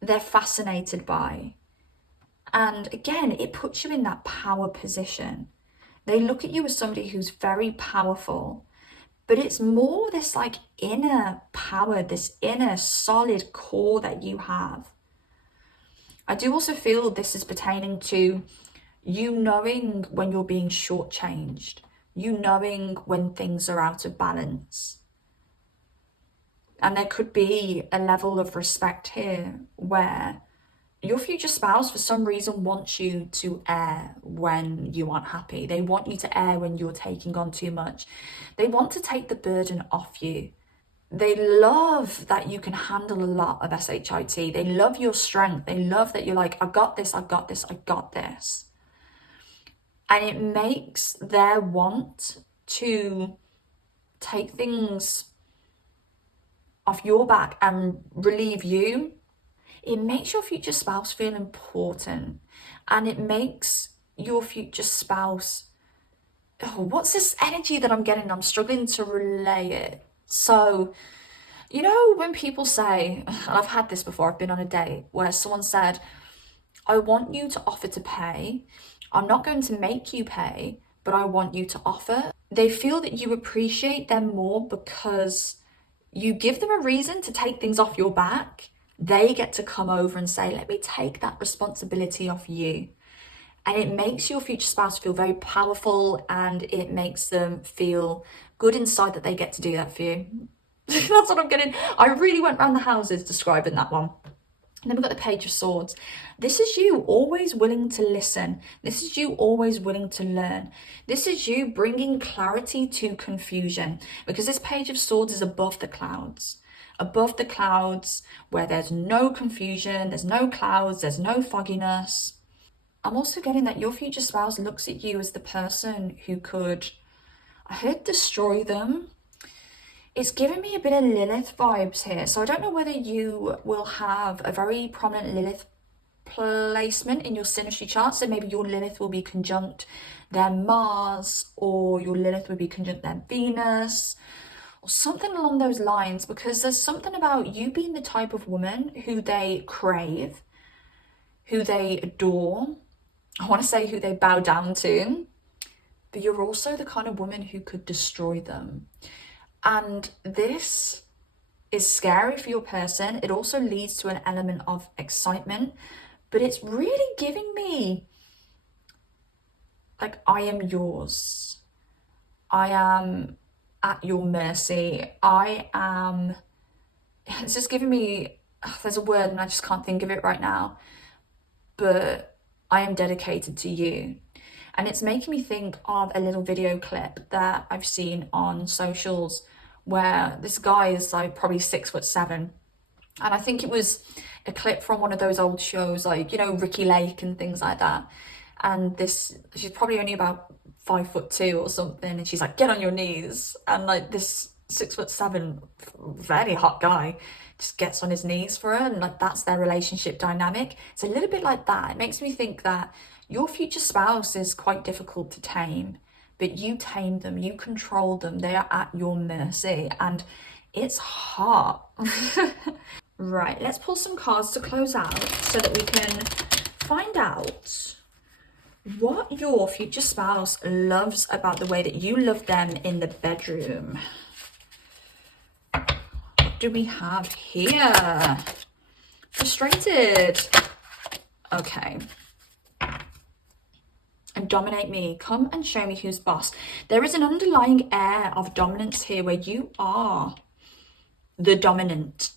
they're fascinated by. And again, it puts you in that power position. They look at you as somebody who's very powerful, but it's more this like inner power, this inner solid core that you have. I do also feel this is pertaining to you knowing when you're being shortchanged, you knowing when things are out of balance. And there could be a level of respect here where your future spouse for some reason wants you to air when you aren't happy. They want you to air when you're taking on too much. They want to take the burden off you. They love that you can handle a lot of SHIT. They love your strength. They love that you're like, I got this, I got this, I got this. And it makes their want to take things off your back and relieve you. It makes your future spouse feel important, and it makes your future spouse, oh, what's this energy that I'm getting? I'm struggling to relay it. So, you know, when people say, and I've had this before, I've been on a date where someone said, I want you to offer to pay. I'm not going to make you pay, but I want you to offer. They feel that you appreciate them more because you give them a reason to take things off your back. They get to come over and say, let me take that responsibility off you. And it makes your future spouse feel very powerful, and it makes them feel good inside that they get to do that for you. That's what I'm getting. I really went around the houses describing that one. And then we've got the Page of Swords. This is you always willing to listen. This is you always willing to learn. This is you bringing clarity to confusion, because this Page of Swords is above the clouds. Above the clouds, where there's no confusion, there's no clouds, there's no fogginess. I'm also getting that your future spouse looks at you as the person who could, I heard, destroy them. It's giving me a bit of Lilith vibes here. So I don't know whether you will have a very prominent Lilith placement in your synastry chart. So maybe your Lilith will be conjunct their Mars, or your Lilith will be conjunct their Venus, or something along those lines, because there's something about you being the type of woman who they crave, who they adore. I want to say who they bow down to, but you're also the kind of woman who could destroy them. And this is scary for your person. It also leads to an element of excitement, but it's really giving me like, I am yours. I am at your mercy. It's just giving me, there's a word and I just can't think of it right now, but I am dedicated to you. And it's making me think of a little video clip that I've seen on socials where this guy is like probably 6'7", and I think it was a clip from one of those old shows, like, you know, Ricky Lake and things like that. And she's probably only about 5'2" or something, and she's like, get on your knees, and like this 6'7" very hot guy just gets on his knees for her, and like that's their relationship dynamic. It's a little bit like that. It makes me think that your future spouse is quite difficult to tame, but you tame them, you control them, they are at your mercy, and it's hot. Right, let's pull some cards to close out so that we can find out what your future spouse loves about the way that you love them in the bedroom. What do we have here? Frustrated. Okay. And dominate me. Come and show me who's boss. There is an underlying air of dominance here where you are the dominant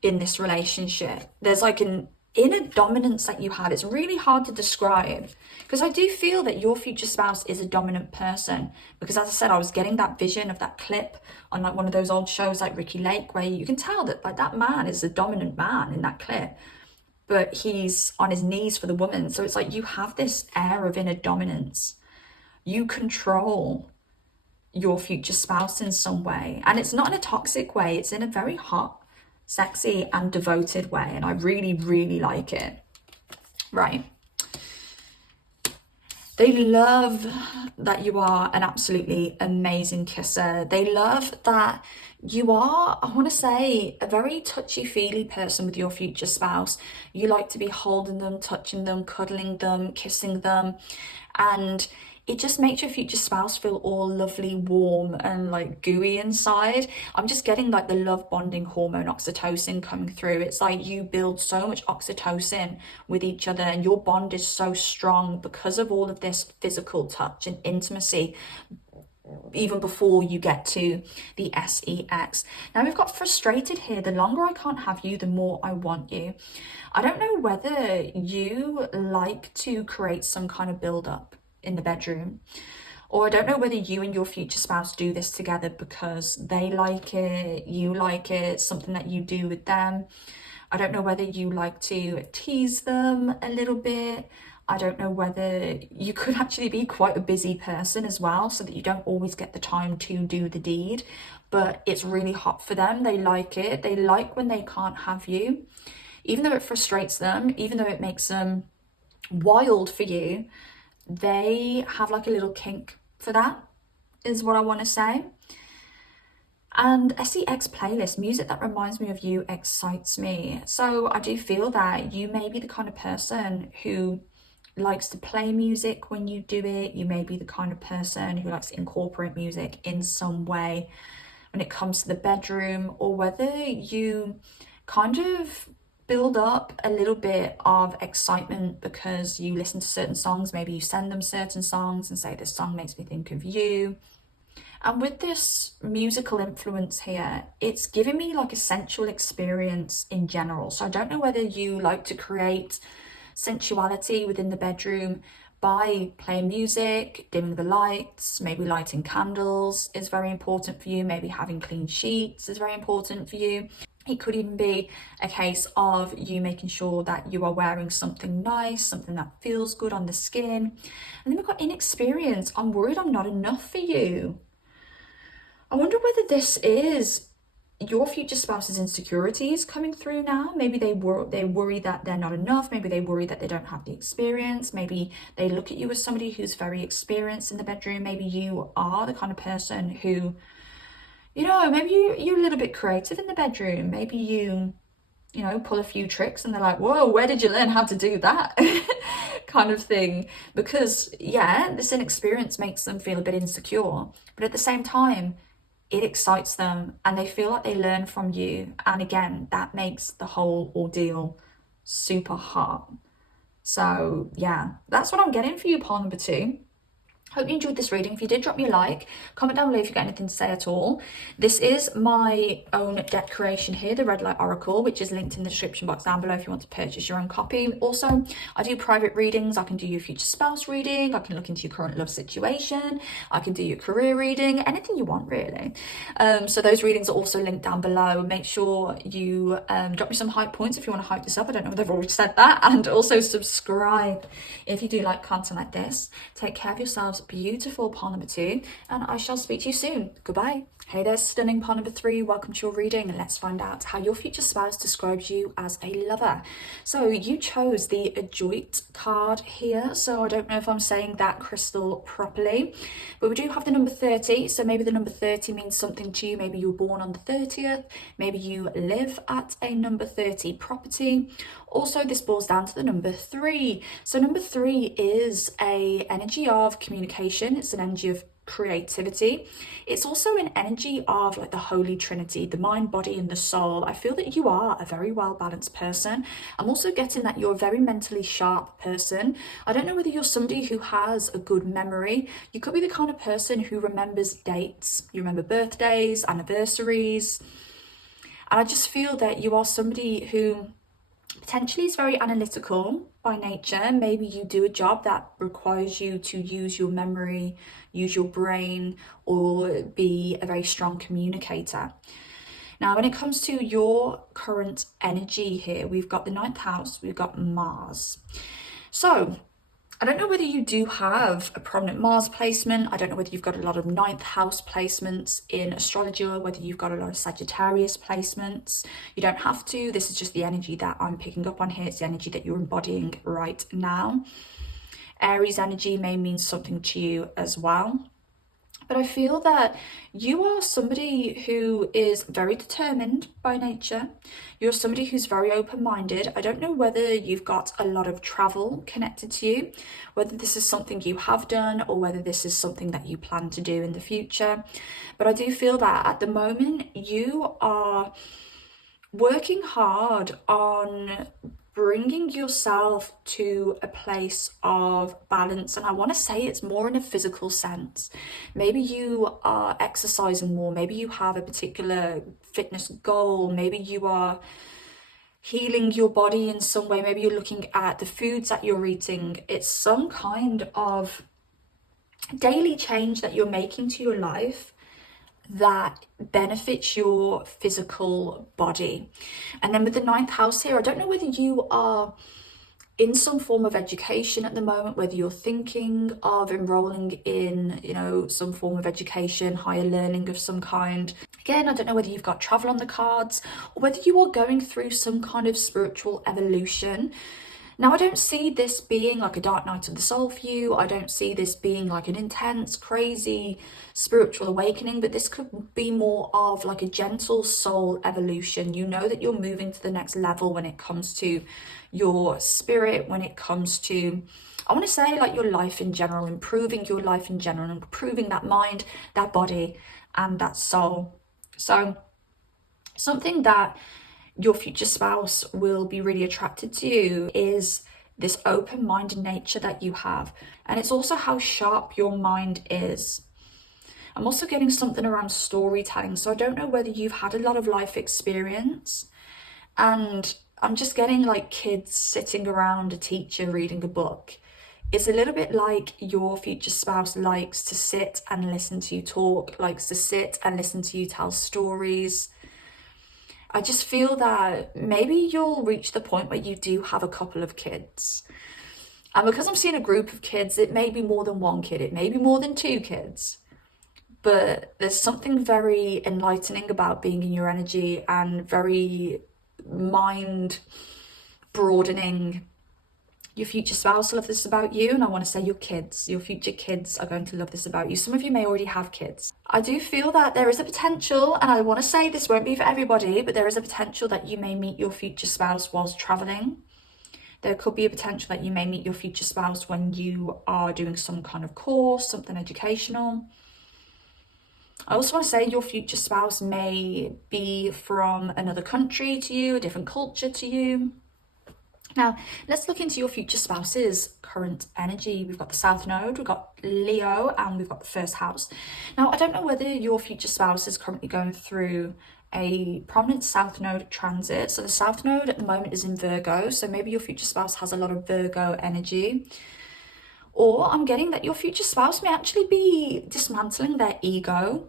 in this relationship. There's like an inner dominance that you have. It's really hard to describe, because I do feel that your future spouse is a dominant person, because as I said, I was getting that vision of that clip on like one of those old shows like Ricky Lake, where you can tell that like that man is a dominant man in that clip, but he's on his knees for the woman. So it's like you have this air of inner dominance. You control your future spouse in some way, and it's not in a toxic way, it's in a very hot, sexy and devoted way, and I really, really like it. Right, they love that you are an absolutely amazing kisser. They love that you are, I want to say, a very touchy-feely person with your future spouse. You like to be holding them, touching them, cuddling them, kissing them, and it just makes your future spouse feel all lovely, warm and like gooey inside. I'm just getting like the love bonding hormone oxytocin coming through. It's like you build so much oxytocin with each other, and your bond is so strong because of all of this physical touch and intimacy, even before you get to the sex. Now we've got frustrated here. The longer I can't have you, the more I want you. I don't know whether you like to create some kind of build up in the bedroom, or I don't know whether you and your future spouse do this together because they like it, you like it, something that you do with them. I don't know whether you like to tease them a little bit. I don't know whether you could actually be quite a busy person as well, so that you don't always get the time to do the deed, but it's really hot for them. They like it. They like when they can't have you, even though it frustrates them, even though it makes them wild for you. They have like a little kink for that, is what I want to say. And SEX playlist, music that reminds me of you excites me. So I do feel that you may be the kind of person who likes to play music when you do it. You may be the kind of person who likes to incorporate music in some way when it comes to the bedroom, or whether you kind of build up a little bit of excitement because you listen to certain songs. Maybe you send them certain songs and say, this song makes me think of you. And with this musical influence here, it's giving me like a sensual experience in general. So I don't know whether you like to create sensuality within the bedroom by playing music, dimming the lights, maybe lighting candles is very important for you. Maybe having clean sheets is very important for you. It could even be a case of you making sure that you are wearing something nice, something that feels good on the skin. And then we've got inexperience. I'm worried I'm not enough for you. I wonder whether this is your future spouse's insecurities coming through now. Maybe they worry that they're not enough. Maybe they worry that they don't have the experience. Maybe they look at you as somebody who's very experienced in the bedroom. Maybe you are the kind of person who, you know, maybe you're a little bit creative in the bedroom. Maybe you know, pull a few tricks and they're like, whoa, where did you learn how to do that? kind of thing. Because yeah, this inexperience makes them feel a bit insecure, but at the same time, it excites them and they feel like they learn from you. And again, that makes the whole ordeal super hot. So yeah, that's what I'm getting for you, pile number 2. Hope you enjoyed this reading. If you did, drop me a like. Comment down below if you've got anything to say at all. This is my own deck creation here, the Red Light Oracle, which is linked in the description box down below if you want to purchase your own copy. Also, I do private readings. I can do your future spouse reading. I can look into your current love situation. I can do your career reading, anything you want really. So those readings are also linked down below. Make sure you drop me some hype points if you want to hype this up. I don't know if I've already said that. And also subscribe if you do like content like this. Take care of yourselves. Beautiful, pile number 2, and I shall speak to you soon. Goodbye. Hey there, stunning pile number 3. Welcome to your reading, and let's find out how your future spouse describes you as a lover. So you chose the adjoit card here, so I don't know if I'm saying that crystal properly, but we do have the number 30. So maybe the number 30 means something to you. Maybe you were born on the 30th. Maybe you live at a number 30 property. Also, this boils down to the number 3. So number 3 is a energy of communication. It's an energy of creativity. It's also an energy of like the Holy Trinity, the mind, body, and the soul. I feel that you are a very well balanced person. I'm also getting that you're a very mentally sharp person. I don't know whether you're somebody who has a good memory. You could be the kind of person who remembers dates. You remember birthdays, anniversaries. And I just feel that you are somebody who Potentially is very analytical by nature. Maybe you do a job that requires you to use your memory, use your brain, or be a very strong communicator. Now, when it comes to your current energy here, we've got the ninth house, we've got Mars. So I don't know whether you do have a prominent Mars placement. I don't know whether you've got a lot of ninth house placements in astrology, or whether you've got a lot of Sagittarius placements. You don't have to. This is just the energy that I'm picking up on here. It's the energy that you're embodying right now. Aries energy may mean something to you as well. But I feel that you are somebody who is very determined by nature. You're somebody who's very open-minded. I don't know whether you've got a lot of travel connected to you, whether this is something you have done or whether this is something that you plan to do in the future. But I do feel that at the moment you are working hard on bringing yourself to a place of balance, and I want to say it's more in a physical sense. Maybe you are exercising more, maybe you have a particular fitness goal, maybe you are healing your body in some way, maybe you're looking at the foods that you're eating. It's some kind of daily change that you're making to your life that benefits your physical body. And then with the ninth house here, I don't know whether you are in some form of education at the moment, whether you're thinking of enrolling in, some form of education, higher learning of some kind. Again, I don't know whether you've got travel on the cards or whether you are going through some kind of spiritual evolution. Now, I don't see this being like a dark night of the soul for you. I don't see this being like an intense, crazy spiritual awakening, but this could be more of like a gentle soul evolution. You know that you're moving to the next level when it comes to your spirit, when it comes to, I want to say, like your life in general, improving your life in general, improving that mind, that body, and that soul. So something that your future spouse will be really attracted to you is this open-minded nature that you have. And it's also how sharp your mind is. I'm also getting something around storytelling. So I don't know whether you've had a lot of life experience, and I'm just getting like kids sitting around a teacher reading a book. It's a little bit like your future spouse likes to sit and listen to you talk, likes to sit and listen to you tell stories. I just feel that maybe you'll reach the point where you do have a couple of kids. And because I'm seeing a group of kids, it may be more than one kid, it may be more than two kids. But there's something very enlightening about being in your energy and very mind broadening. Your future spouse will love this about you, and I want to say your kids, your future kids are going to love this about you. Some of you may already have kids. I do feel that there is a potential, and I want to say this won't be for everybody, but there is a potential that you may meet your future spouse whilst traveling. There could be a potential that you may meet your future spouse when you are doing some kind of course, something educational. I also want to say your future spouse may be from another country to you, a different culture to you. Now, let's look into your future spouse's current energy. We've got the South Node, we've got Leo, and we've got the first house. Now, I don't know whether your future spouse is currently going through a prominent South Node transit. So the South Node at the moment is in Virgo, so maybe your future spouse has a lot of Virgo energy. Or I'm getting that your future spouse may actually be dismantling their ego,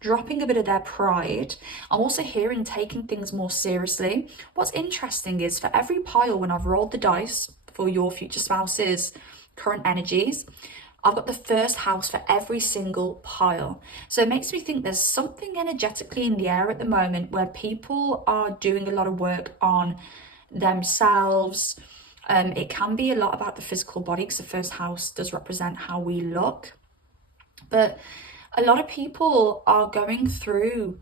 dropping a bit of their pride. I'm also hearing taking things more seriously. What's interesting is for every pile, when I've rolled the dice for your future spouse's current energies, I've got the first house for every single pile. So it makes me think there's something energetically in the air at the moment where people are doing a lot of work on themselves. It can be a lot about the physical body because the first house does represent how we look. But a lot of people are going through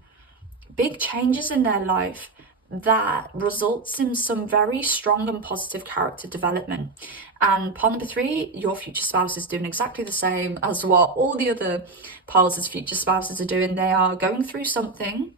big changes in their life that results in some very strong and positive character development. And pile number 3, your future spouse is doing exactly the same as what all the other piles as future spouses are doing. They are going through something,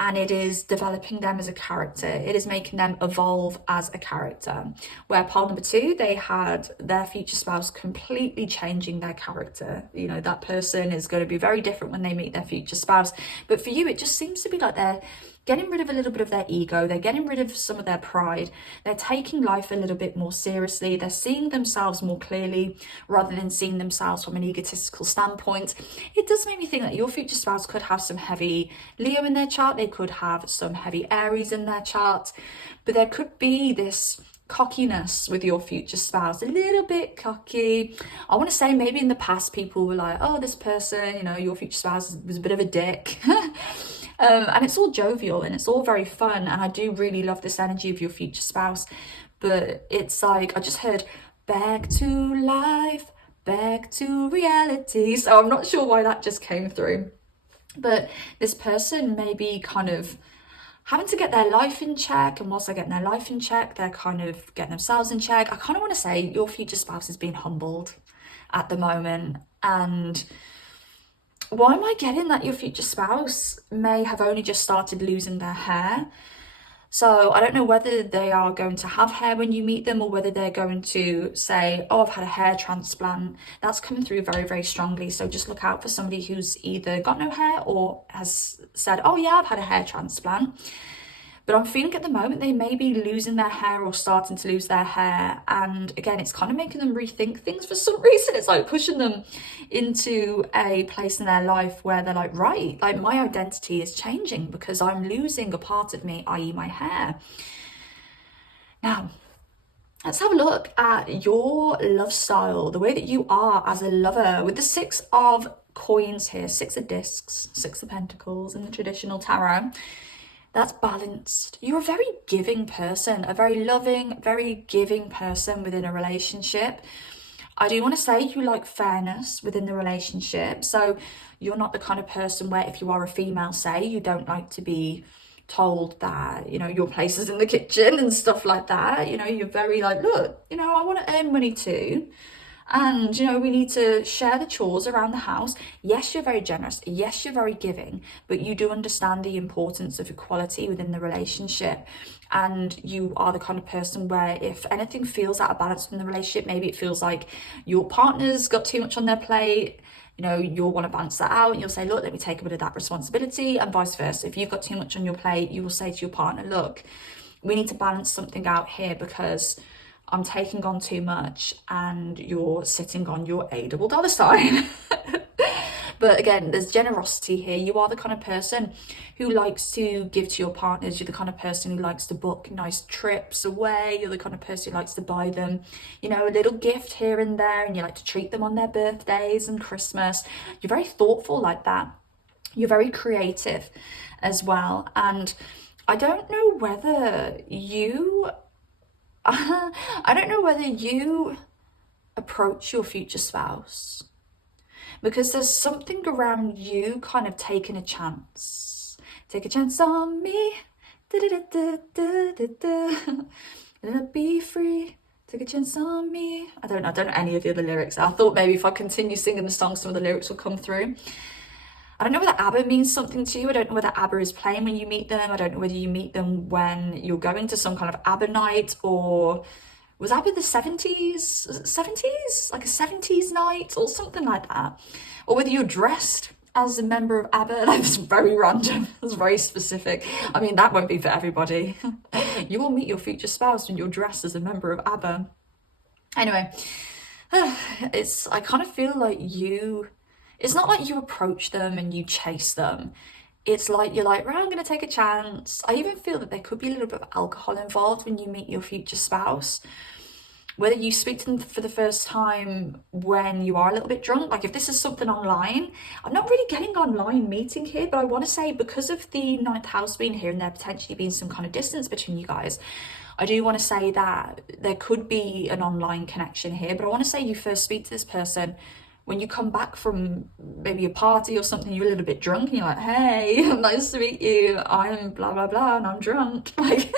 and it is developing them as a character. It is making them evolve as a character. Where pile number 2, they had their future spouse completely changing their character. That person is going to be very different when they meet their future spouse. But for you, it just seems to be like they're getting rid of a little bit of their ego, they're getting rid of some of their pride, they're taking life a little bit more seriously, they're seeing themselves more clearly rather than seeing themselves from an egotistical standpoint. It does make me think that your future spouse could have some heavy Leo in their chart, they could have some heavy Aries in their chart, but there could be this cockiness with your future spouse, a little bit cocky. I want to say maybe in the past people were like, oh, this person, you know, your future spouse was a bit of a dick. And it's all jovial and it's all very fun, and I do really love this energy of your future spouse, but it's like I just heard back to life, back to reality, so I'm not sure why that just came through. But this person may be kind of having to get their life in check, and whilst they're getting their life in check, they're kind of getting themselves in check. I kind of want to say your future spouse is being humbled at the moment. And why am I getting that your future spouse may have only just started losing their hair? So I don't know whether they are going to have hair when you meet them, or whether they're going to say, oh, I've had a hair transplant. That's coming through very, very strongly. So just look out for somebody who's either got no hair or has said, oh yeah, I've had a hair transplant. But I'm feeling at the moment they may be losing their hair or starting to lose their hair. And again, it's kind of making them rethink things for some reason. It's like pushing them into a place in their life where they're like, right, like my identity is changing because I'm losing a part of me, i.e. my hair. Now, let's have a look at your love style, the way that you are as a lover, with the 6 of coins here, 6 of discs, 6 of pentacles in the traditional tarot. That's balanced. You're a very giving person, a very loving, very giving person within a relationship. I do want to say you like fairness within the relationship. So you're not the kind of person where if you are a female, say, you don't like to be told that, you know, your place is in the kitchen and stuff like that. You know, you're very like, look, you know, I want to earn money too. And, you know, we need to share the chores around the house. Yes, you're very generous. Yes, you're very giving, but you do understand the importance of equality within the relationship. And you are the kind of person where if anything feels out of balance in the relationship, maybe it feels like your partner's got too much on their plate, you know, you'll want to balance that out, and you'll say, look, let me take a bit of that responsibility, and vice versa. If you've got too much on your plate, you will say to your partner, look, we need to balance something out here because I'm taking on too much and you're sitting on your A double dollar sign. But again, there's generosity here. You are the kind of person who likes to give to your partners. You're the kind of person who likes to book nice trips away. You're the kind of person who likes to buy them, you know, a little gift here and there, and you like to treat them on their birthdays and Christmas. You're very thoughtful like that. You're very creative as well. And I don't know whether you approach your future spouse, because there's something around you kind of taking a chance. Take a chance on me. Be free. Take a chance on me. I don't know any of the other lyrics. I thought maybe if I continue singing the song, some of the lyrics will come through. I don't know whether ABBA means something to you. I don't know whether ABBA is playing when you meet them. I don't know whether you meet them when you're going to some kind of ABBA night, or was ABBA the 70s? 70s? Like a 70s night or something like that. Or whether you're dressed as a member of ABBA. That's very random. That's very specific. I mean, that won't be for everybody. You will meet your future spouse when you're dressed as a member of ABBA. Anyway, I kind of feel like it's not like you approach them and you chase them. It's like you're like, right, I'm going to take a chance. I even feel that there could be a little bit of alcohol involved when you meet your future spouse. Whether you speak to them for the first time when you are a little bit drunk, like if this is something online, I'm not really getting online meeting here, but I want to say because of the 9th house being here and there potentially being some kind of distance between you guys, I do want to say that there could be an online connection here, but I want to say you first speak to this person when you come back from maybe a party or something, you're a little bit drunk and you're like, hey, nice to meet you, I'm blah, blah, blah, and I'm drunk. Like,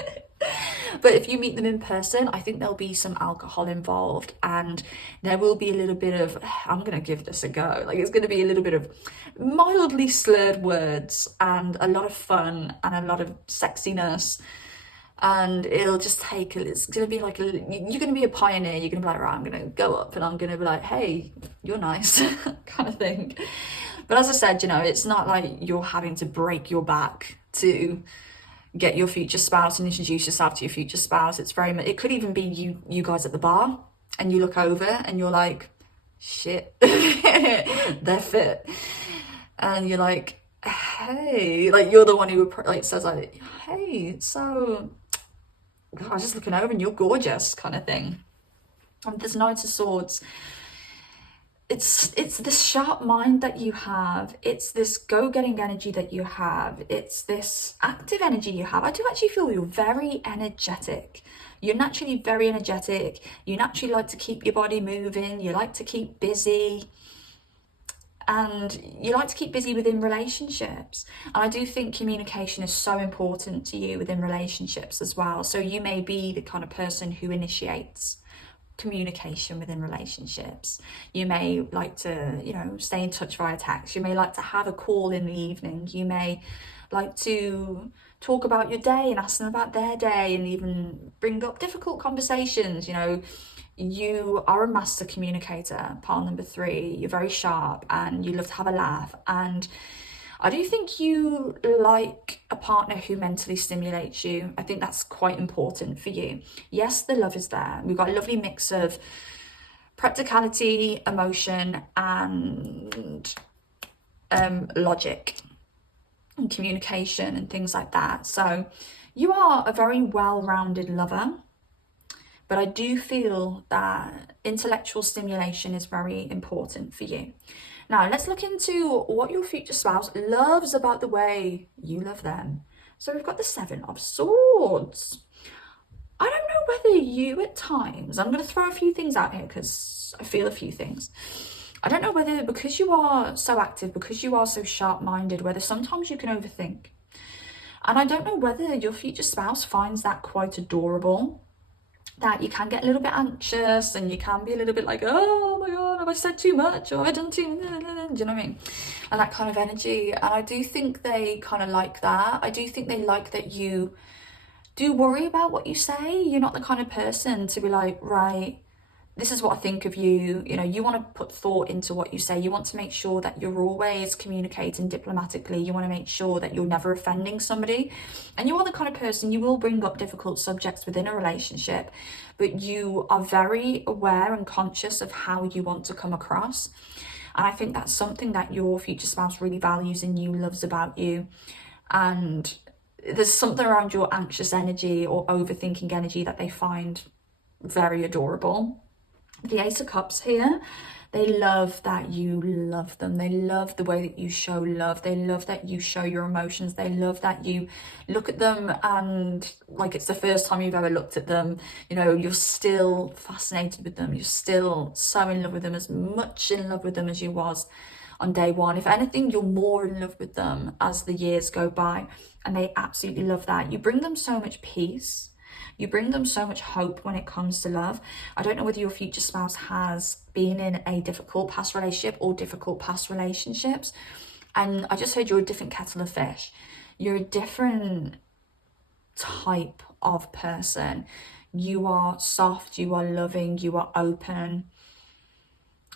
but if you meet them in person, I think there'll be some alcohol involved, and there will be a little bit of, I'm going to give this a go. Like, it's going to be a little bit of mildly slurred words and a lot of fun and a lot of sexiness. And it'll just take, it's going to be like, you're going to be a pioneer. You're going to be like, right, I'm going to go up and I'm going to be like, hey, you're nice, kind of thing. But as I said, you know, it's not like you're having to break your back to get your future spouse and introduce yourself to your future spouse. It's very much, it could even be you guys at the bar, and you look over and you're like, shit, they're fit, and you're like, hey, like you're the one who like says like, hey, so God, I was just looking over and you're gorgeous, kind of thing. And there's Knight of Swords. It's this sharp mind that you have. It's this go-getting energy that you have. It's this active energy you have. I do actually feel you're very energetic. You're naturally very energetic. You naturally like to keep your body moving. You like to keep busy. And you like to keep busy within relationships. And I do think communication is so important to you within relationships as well. So you may be the kind of person who initiates communication within relationships. You may like to, you know, stay in touch via text. You may like to have a call in the evening. You may like to talk about your day and ask them about their day, and even bring up difficult conversations. You know, you are a master communicator, part number 3. You're very sharp and you love to have a laugh. And I do think you like a partner who mentally stimulates you. I think that's quite important for you. Yes, the love is there. We've got a lovely mix of practicality, emotion, and logic and communication and things like that. So you are a very well-rounded lover. But I do feel that intellectual stimulation is very important for you. Now, let's look into what your future spouse loves about the way you love them. So we've got the 7 of Swords. I don't know whether you at times, I'm going to throw a few things out here because I feel a few things. I don't know whether, because you are so active, because you are so sharp-minded, whether sometimes you can overthink. And I don't know whether your future spouse finds that quite adorable, that you can get a little bit anxious and you can be a little bit like, oh my God, have I said too much, or have I done too much? Do you know what I mean? And that kind of energy. And I do think they kind of like that. I do think they like that you do worry about what you say. You're not the kind of person to be like, right, this is what I think of you. You know, you want to put thought into what you say. You want to make sure that you're always communicating diplomatically. You want to make sure that you're never offending somebody. And you are the kind of person, you will bring up difficult subjects within a relationship, but you are very aware and conscious of how you want to come across. And I think that's something that your future spouse really values in you, loves about you. And there's something around your anxious energy or overthinking energy that they find very adorable. The Ace of Cups here, they love that you love them. They love the way that you show love. They love that you show your emotions. They love that you look at them and like it's the first time you've ever looked at them. You know, you're still fascinated with them. You're still so in love with them, as much in love with them as you was on day one. If anything, you're more in love with them as the years go by, and they absolutely love that. You bring them so much peace. You bring them so much hope when it comes to love. I don't know whether your future spouse has been in a difficult past relationship or difficult past relationships. And I just heard you're a different kettle of fish. You're a different type of person. You are soft, you are loving, you are open.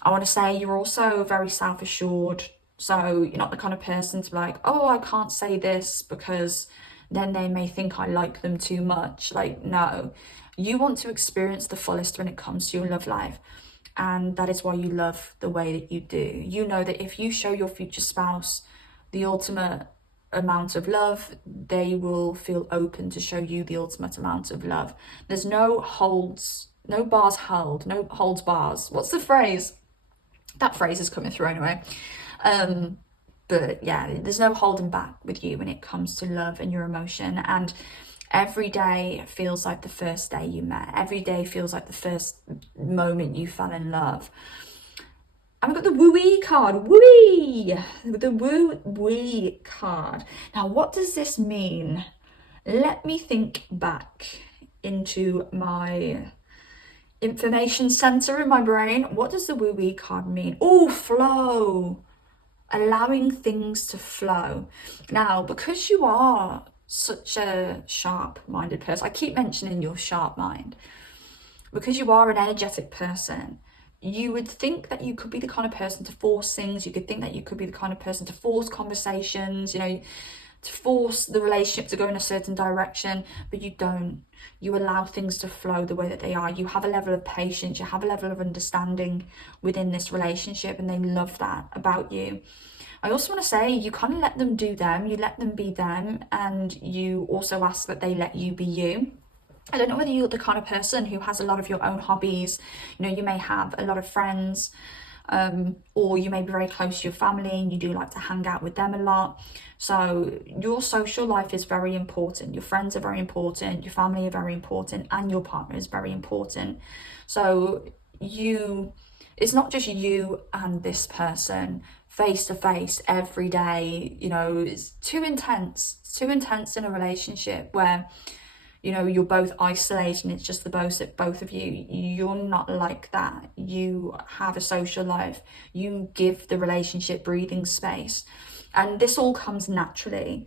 I want to say you're also very self-assured. So you're not the kind of person to be like, oh, I can't say this because then they may think I like them too much. Like, no, you want to experience the fullest when it comes to your love life. And that is why you love the way that you do. You know that if you show your future spouse the ultimate amount of love, they will feel open to show you the ultimate amount of love. There's no holds, no bars held, no holds bars. What's the phrase? That phrase is coming through anyway. But yeah, there's no holding back with you when it comes to love and your emotion. And every day feels like the first day you met. Every day feels like the first moment you fell in love. And we've got the woo-wee card. Woo-wee! The woo-wee card. Now, what does this mean? Let me think back into my information center in my brain. What does the woo-wee card mean? Oh, flow. Allowing things to flow. Now, because you are such a sharp-minded person, I keep mentioning your sharp mind, because you are an energetic person, you would think that you could be the kind of person to force things. You could think that you could be the kind of person to force conversations, you know, force the relationship to go in a certain direction, but you don't. You allow things to flow the way that they are. You have a level of patience, you have a level of understanding within this relationship, and they love that about you. I also want to say you kind of let them do them, you let them be them, and you also ask that they let you be you. I don't know whether you're the kind of person who has a lot of your own hobbies. You know, you may have a lot of friends, or you may be very close to your family and you do like to hang out with them a lot. So your social life is very important. Your friends are very important, your family are very important, and your partner is very important. So it's not just you and this person face to face every day. You know, it's too intense in a relationship where, you know, you're both isolated and it's just the both of you. You're not like that. You have a social life. You give the relationship breathing space. And this all comes naturally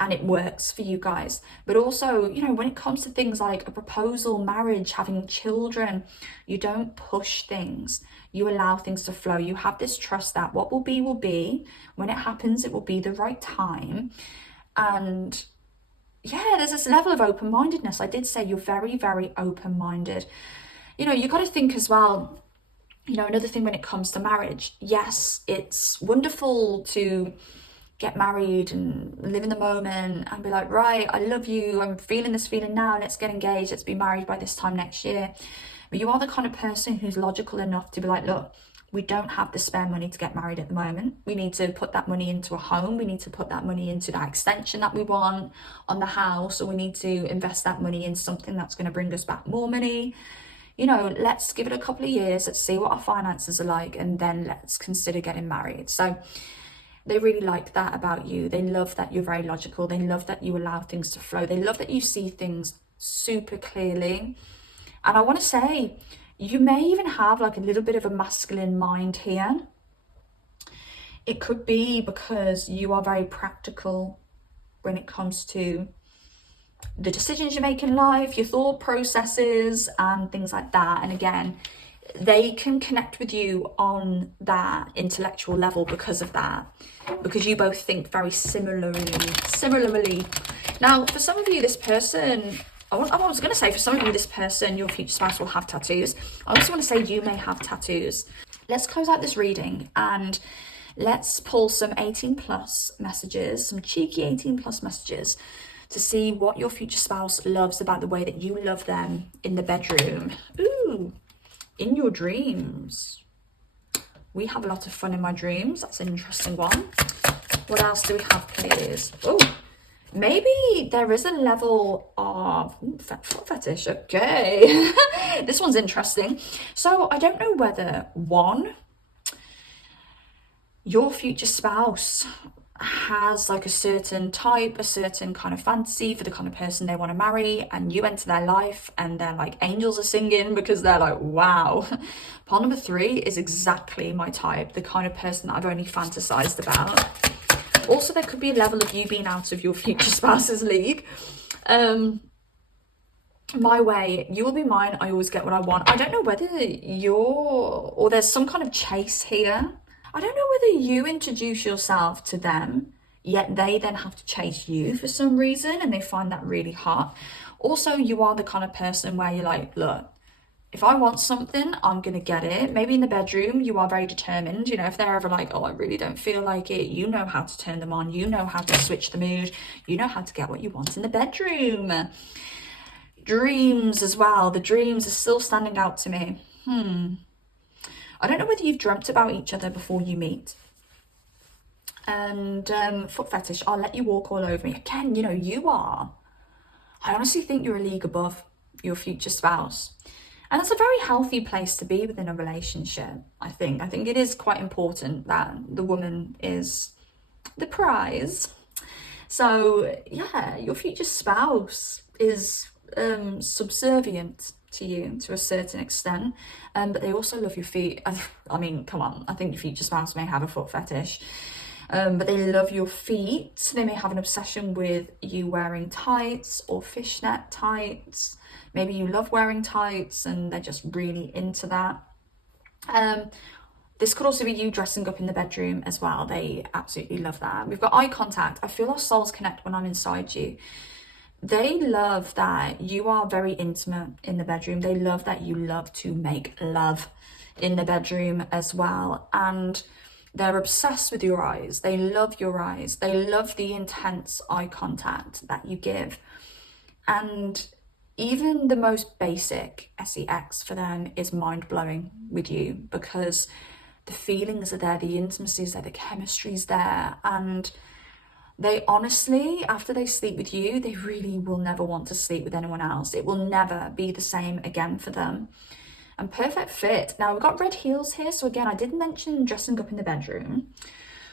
and it works for you guys. But also, you know, when it comes to things like a proposal, marriage, having children, you don't push things. You allow things to flow. You have this trust that what will be will be. When it happens, it will be the right time. And yeah, there's this level of open-mindedness. I did say you're very, very open-minded. You know, you got to think as well, you know, another thing when it comes to marriage, yes, it's wonderful to get married and live in the moment and be like, right, I love you, I'm feeling this feeling now, let's get engaged, let's be married by this time next year. But you are the kind of person who's logical enough to be like, look, we don't have the spare money to get married at the moment. We need to put that money into a home. We need to put that money into that extension that we want on the house, or we need to invest that money in something that's going to bring us back more money. You know, let's give it a couple of years. Let's see what our finances are like, and then let's consider getting married. So they really like that about you. They love that you're very logical. They love that you allow things to flow. They love that you see things super clearly. And I want to say, you may even have like a little bit of a masculine mind here. It could be because you are very practical when it comes to the decisions you make in life, your thought processes and things like that. And again, they can connect with you on that intellectual level because of that, because you both think very similarly. Now, for some of you, this person, I was going to say, for some of you, this person, your future spouse, will have tattoos. I also want to say you may have tattoos. Let's close out this reading and let's pull some 18 plus messages, some cheeky 18 plus messages, to see what your future spouse loves about the way that you love them in the bedroom. Ooh, in your dreams. We have a lot of fun in my dreams. That's an interesting one. What else do we have, please? Oh, maybe there is a level of foot fetish. Okay. This one's interesting. So I don't know whether, one, your future spouse has like a certain type, a certain kind of fantasy for the kind of person they want to marry, and you enter their life and they're like angels are singing because they're like, wow, part number 3 is exactly my type, the kind of person that I've only fantasized about. Also, there could be a level of you being out of your future spouse's league. My way, you will be mine, I always get what I want. I don't know whether or there's some kind of chase here. I don't know whether you introduce yourself to them, yet they then have to chase you for some reason, and they find that really hot. Also, you are the kind of person where you're like, look, if I want something, I'm going to get it. Maybe in the bedroom, you are very determined. You know, if they're ever like, oh, I really don't feel like it, you know how to turn them on. You know how to switch the mood. You know how to get what you want in the bedroom. Dreams as well. The dreams are still standing out to me. I don't know whether you've dreamt about each other before you meet. And foot fetish, I'll let you walk all over me. Again, you know, I honestly think you're a league above your future spouse. And that's a very healthy place to be within a relationship, I think. I think it is quite important that the woman is the prize. So, yeah, your future spouse is subservient to you to a certain extent, but they also love your feet. I mean, come on, I think your future spouse may have a foot fetish, but they love your feet. They may have an obsession with you wearing tights or fishnet tights. Maybe you love wearing tights and they're just really into that. This could also be you dressing up in the bedroom as well. They absolutely love that. We've got eye contact. I feel our souls connect when I'm inside you. They love that you are very intimate in the bedroom. They love that you love to make love in the bedroom as well. And they're obsessed with your eyes. They love your eyes. They love the intense eye contact that you give. And even the most basic sex for them is mind-blowing with you, because the feelings are there, the intimacy is there, the chemistry is there, and they honestly, after they sleep with you, they really will never want to sleep with anyone else. It will never be the same again for them. And perfect fit. Now, we've got red heels here. So again, I did mention dressing up in the bedroom.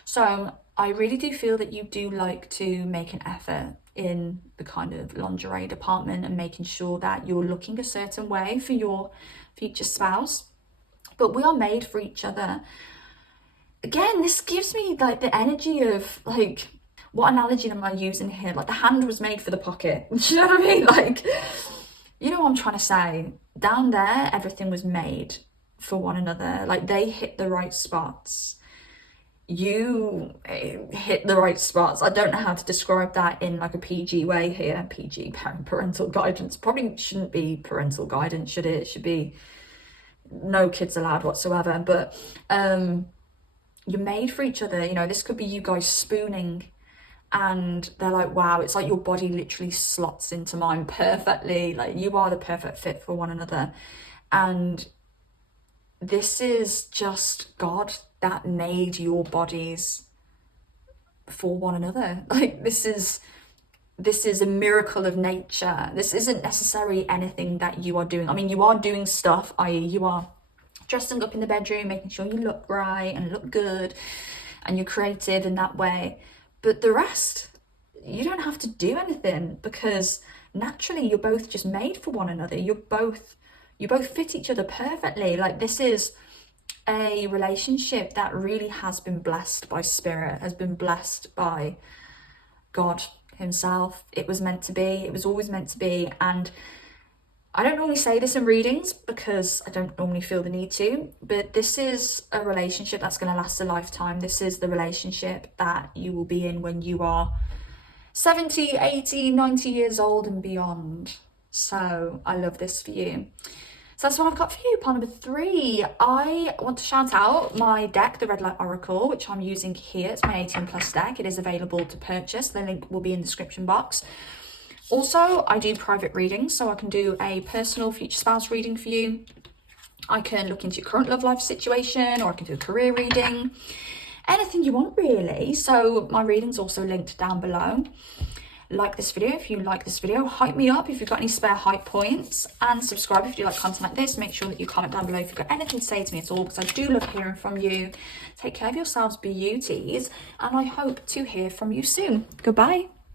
So I really do feel that you do like to make an effort in the kind of lingerie department and making sure that you're looking a certain way for your future spouse. But we are made for each other. Again, this gives me like the energy of like, what analogy am I using here? Like the hand was made for the pocket. Do you know what I mean? Like, you know what I'm trying to say? Down there, everything was made for one another. Like they hit the right spots. You hit the right spots. I don't know how to describe that in like a PG way here. PG, parental guidance. Probably shouldn't be parental guidance, should it? It should be no kids allowed whatsoever. But you're made for each other. You know, this could be you guys spooning, and they're like, wow, it's like your body literally slots into mine perfectly. Like you are the perfect fit for one another. And this is just God that made your bodies for one another. Like this is a miracle of nature. This isn't necessarily anything that you are doing. I mean, you are doing stuff, i.e. you are dressing up in the bedroom, making sure you look right and look good, and you're creative in that way. But the rest, you don't have to do anything, because naturally you're both just made for one another. You both fit each other perfectly. Like this is a relationship that really has been blessed by spirit, has been blessed by God himself. It was meant to be. It was always meant to be. And I don't normally say this in readings because I don't normally feel the need to, but this is a relationship that's going to last a lifetime. This is the relationship that you will be in when you are 70, 80, 90 years old and beyond. So I love this for you. So that's what I've got for you. Part number 3. I want to shout out my deck, the Red Light Oracle, which I'm using here. It's my 18+ deck. It is available to purchase. The link will be in the description box. Also, I do private readings, so I can do a personal future spouse reading for you. I can look into your current love life situation, or I can do a career reading. Anything you want, really. So my reading's also linked down below. Like this video if you like this video. Hype me up if you've got any spare hype points. And subscribe if you like content like this. Make sure that you comment down below if you've got anything to say to me at all, because I do love hearing from you. Take care of yourselves, beauties. And I hope to hear from you soon. Goodbye.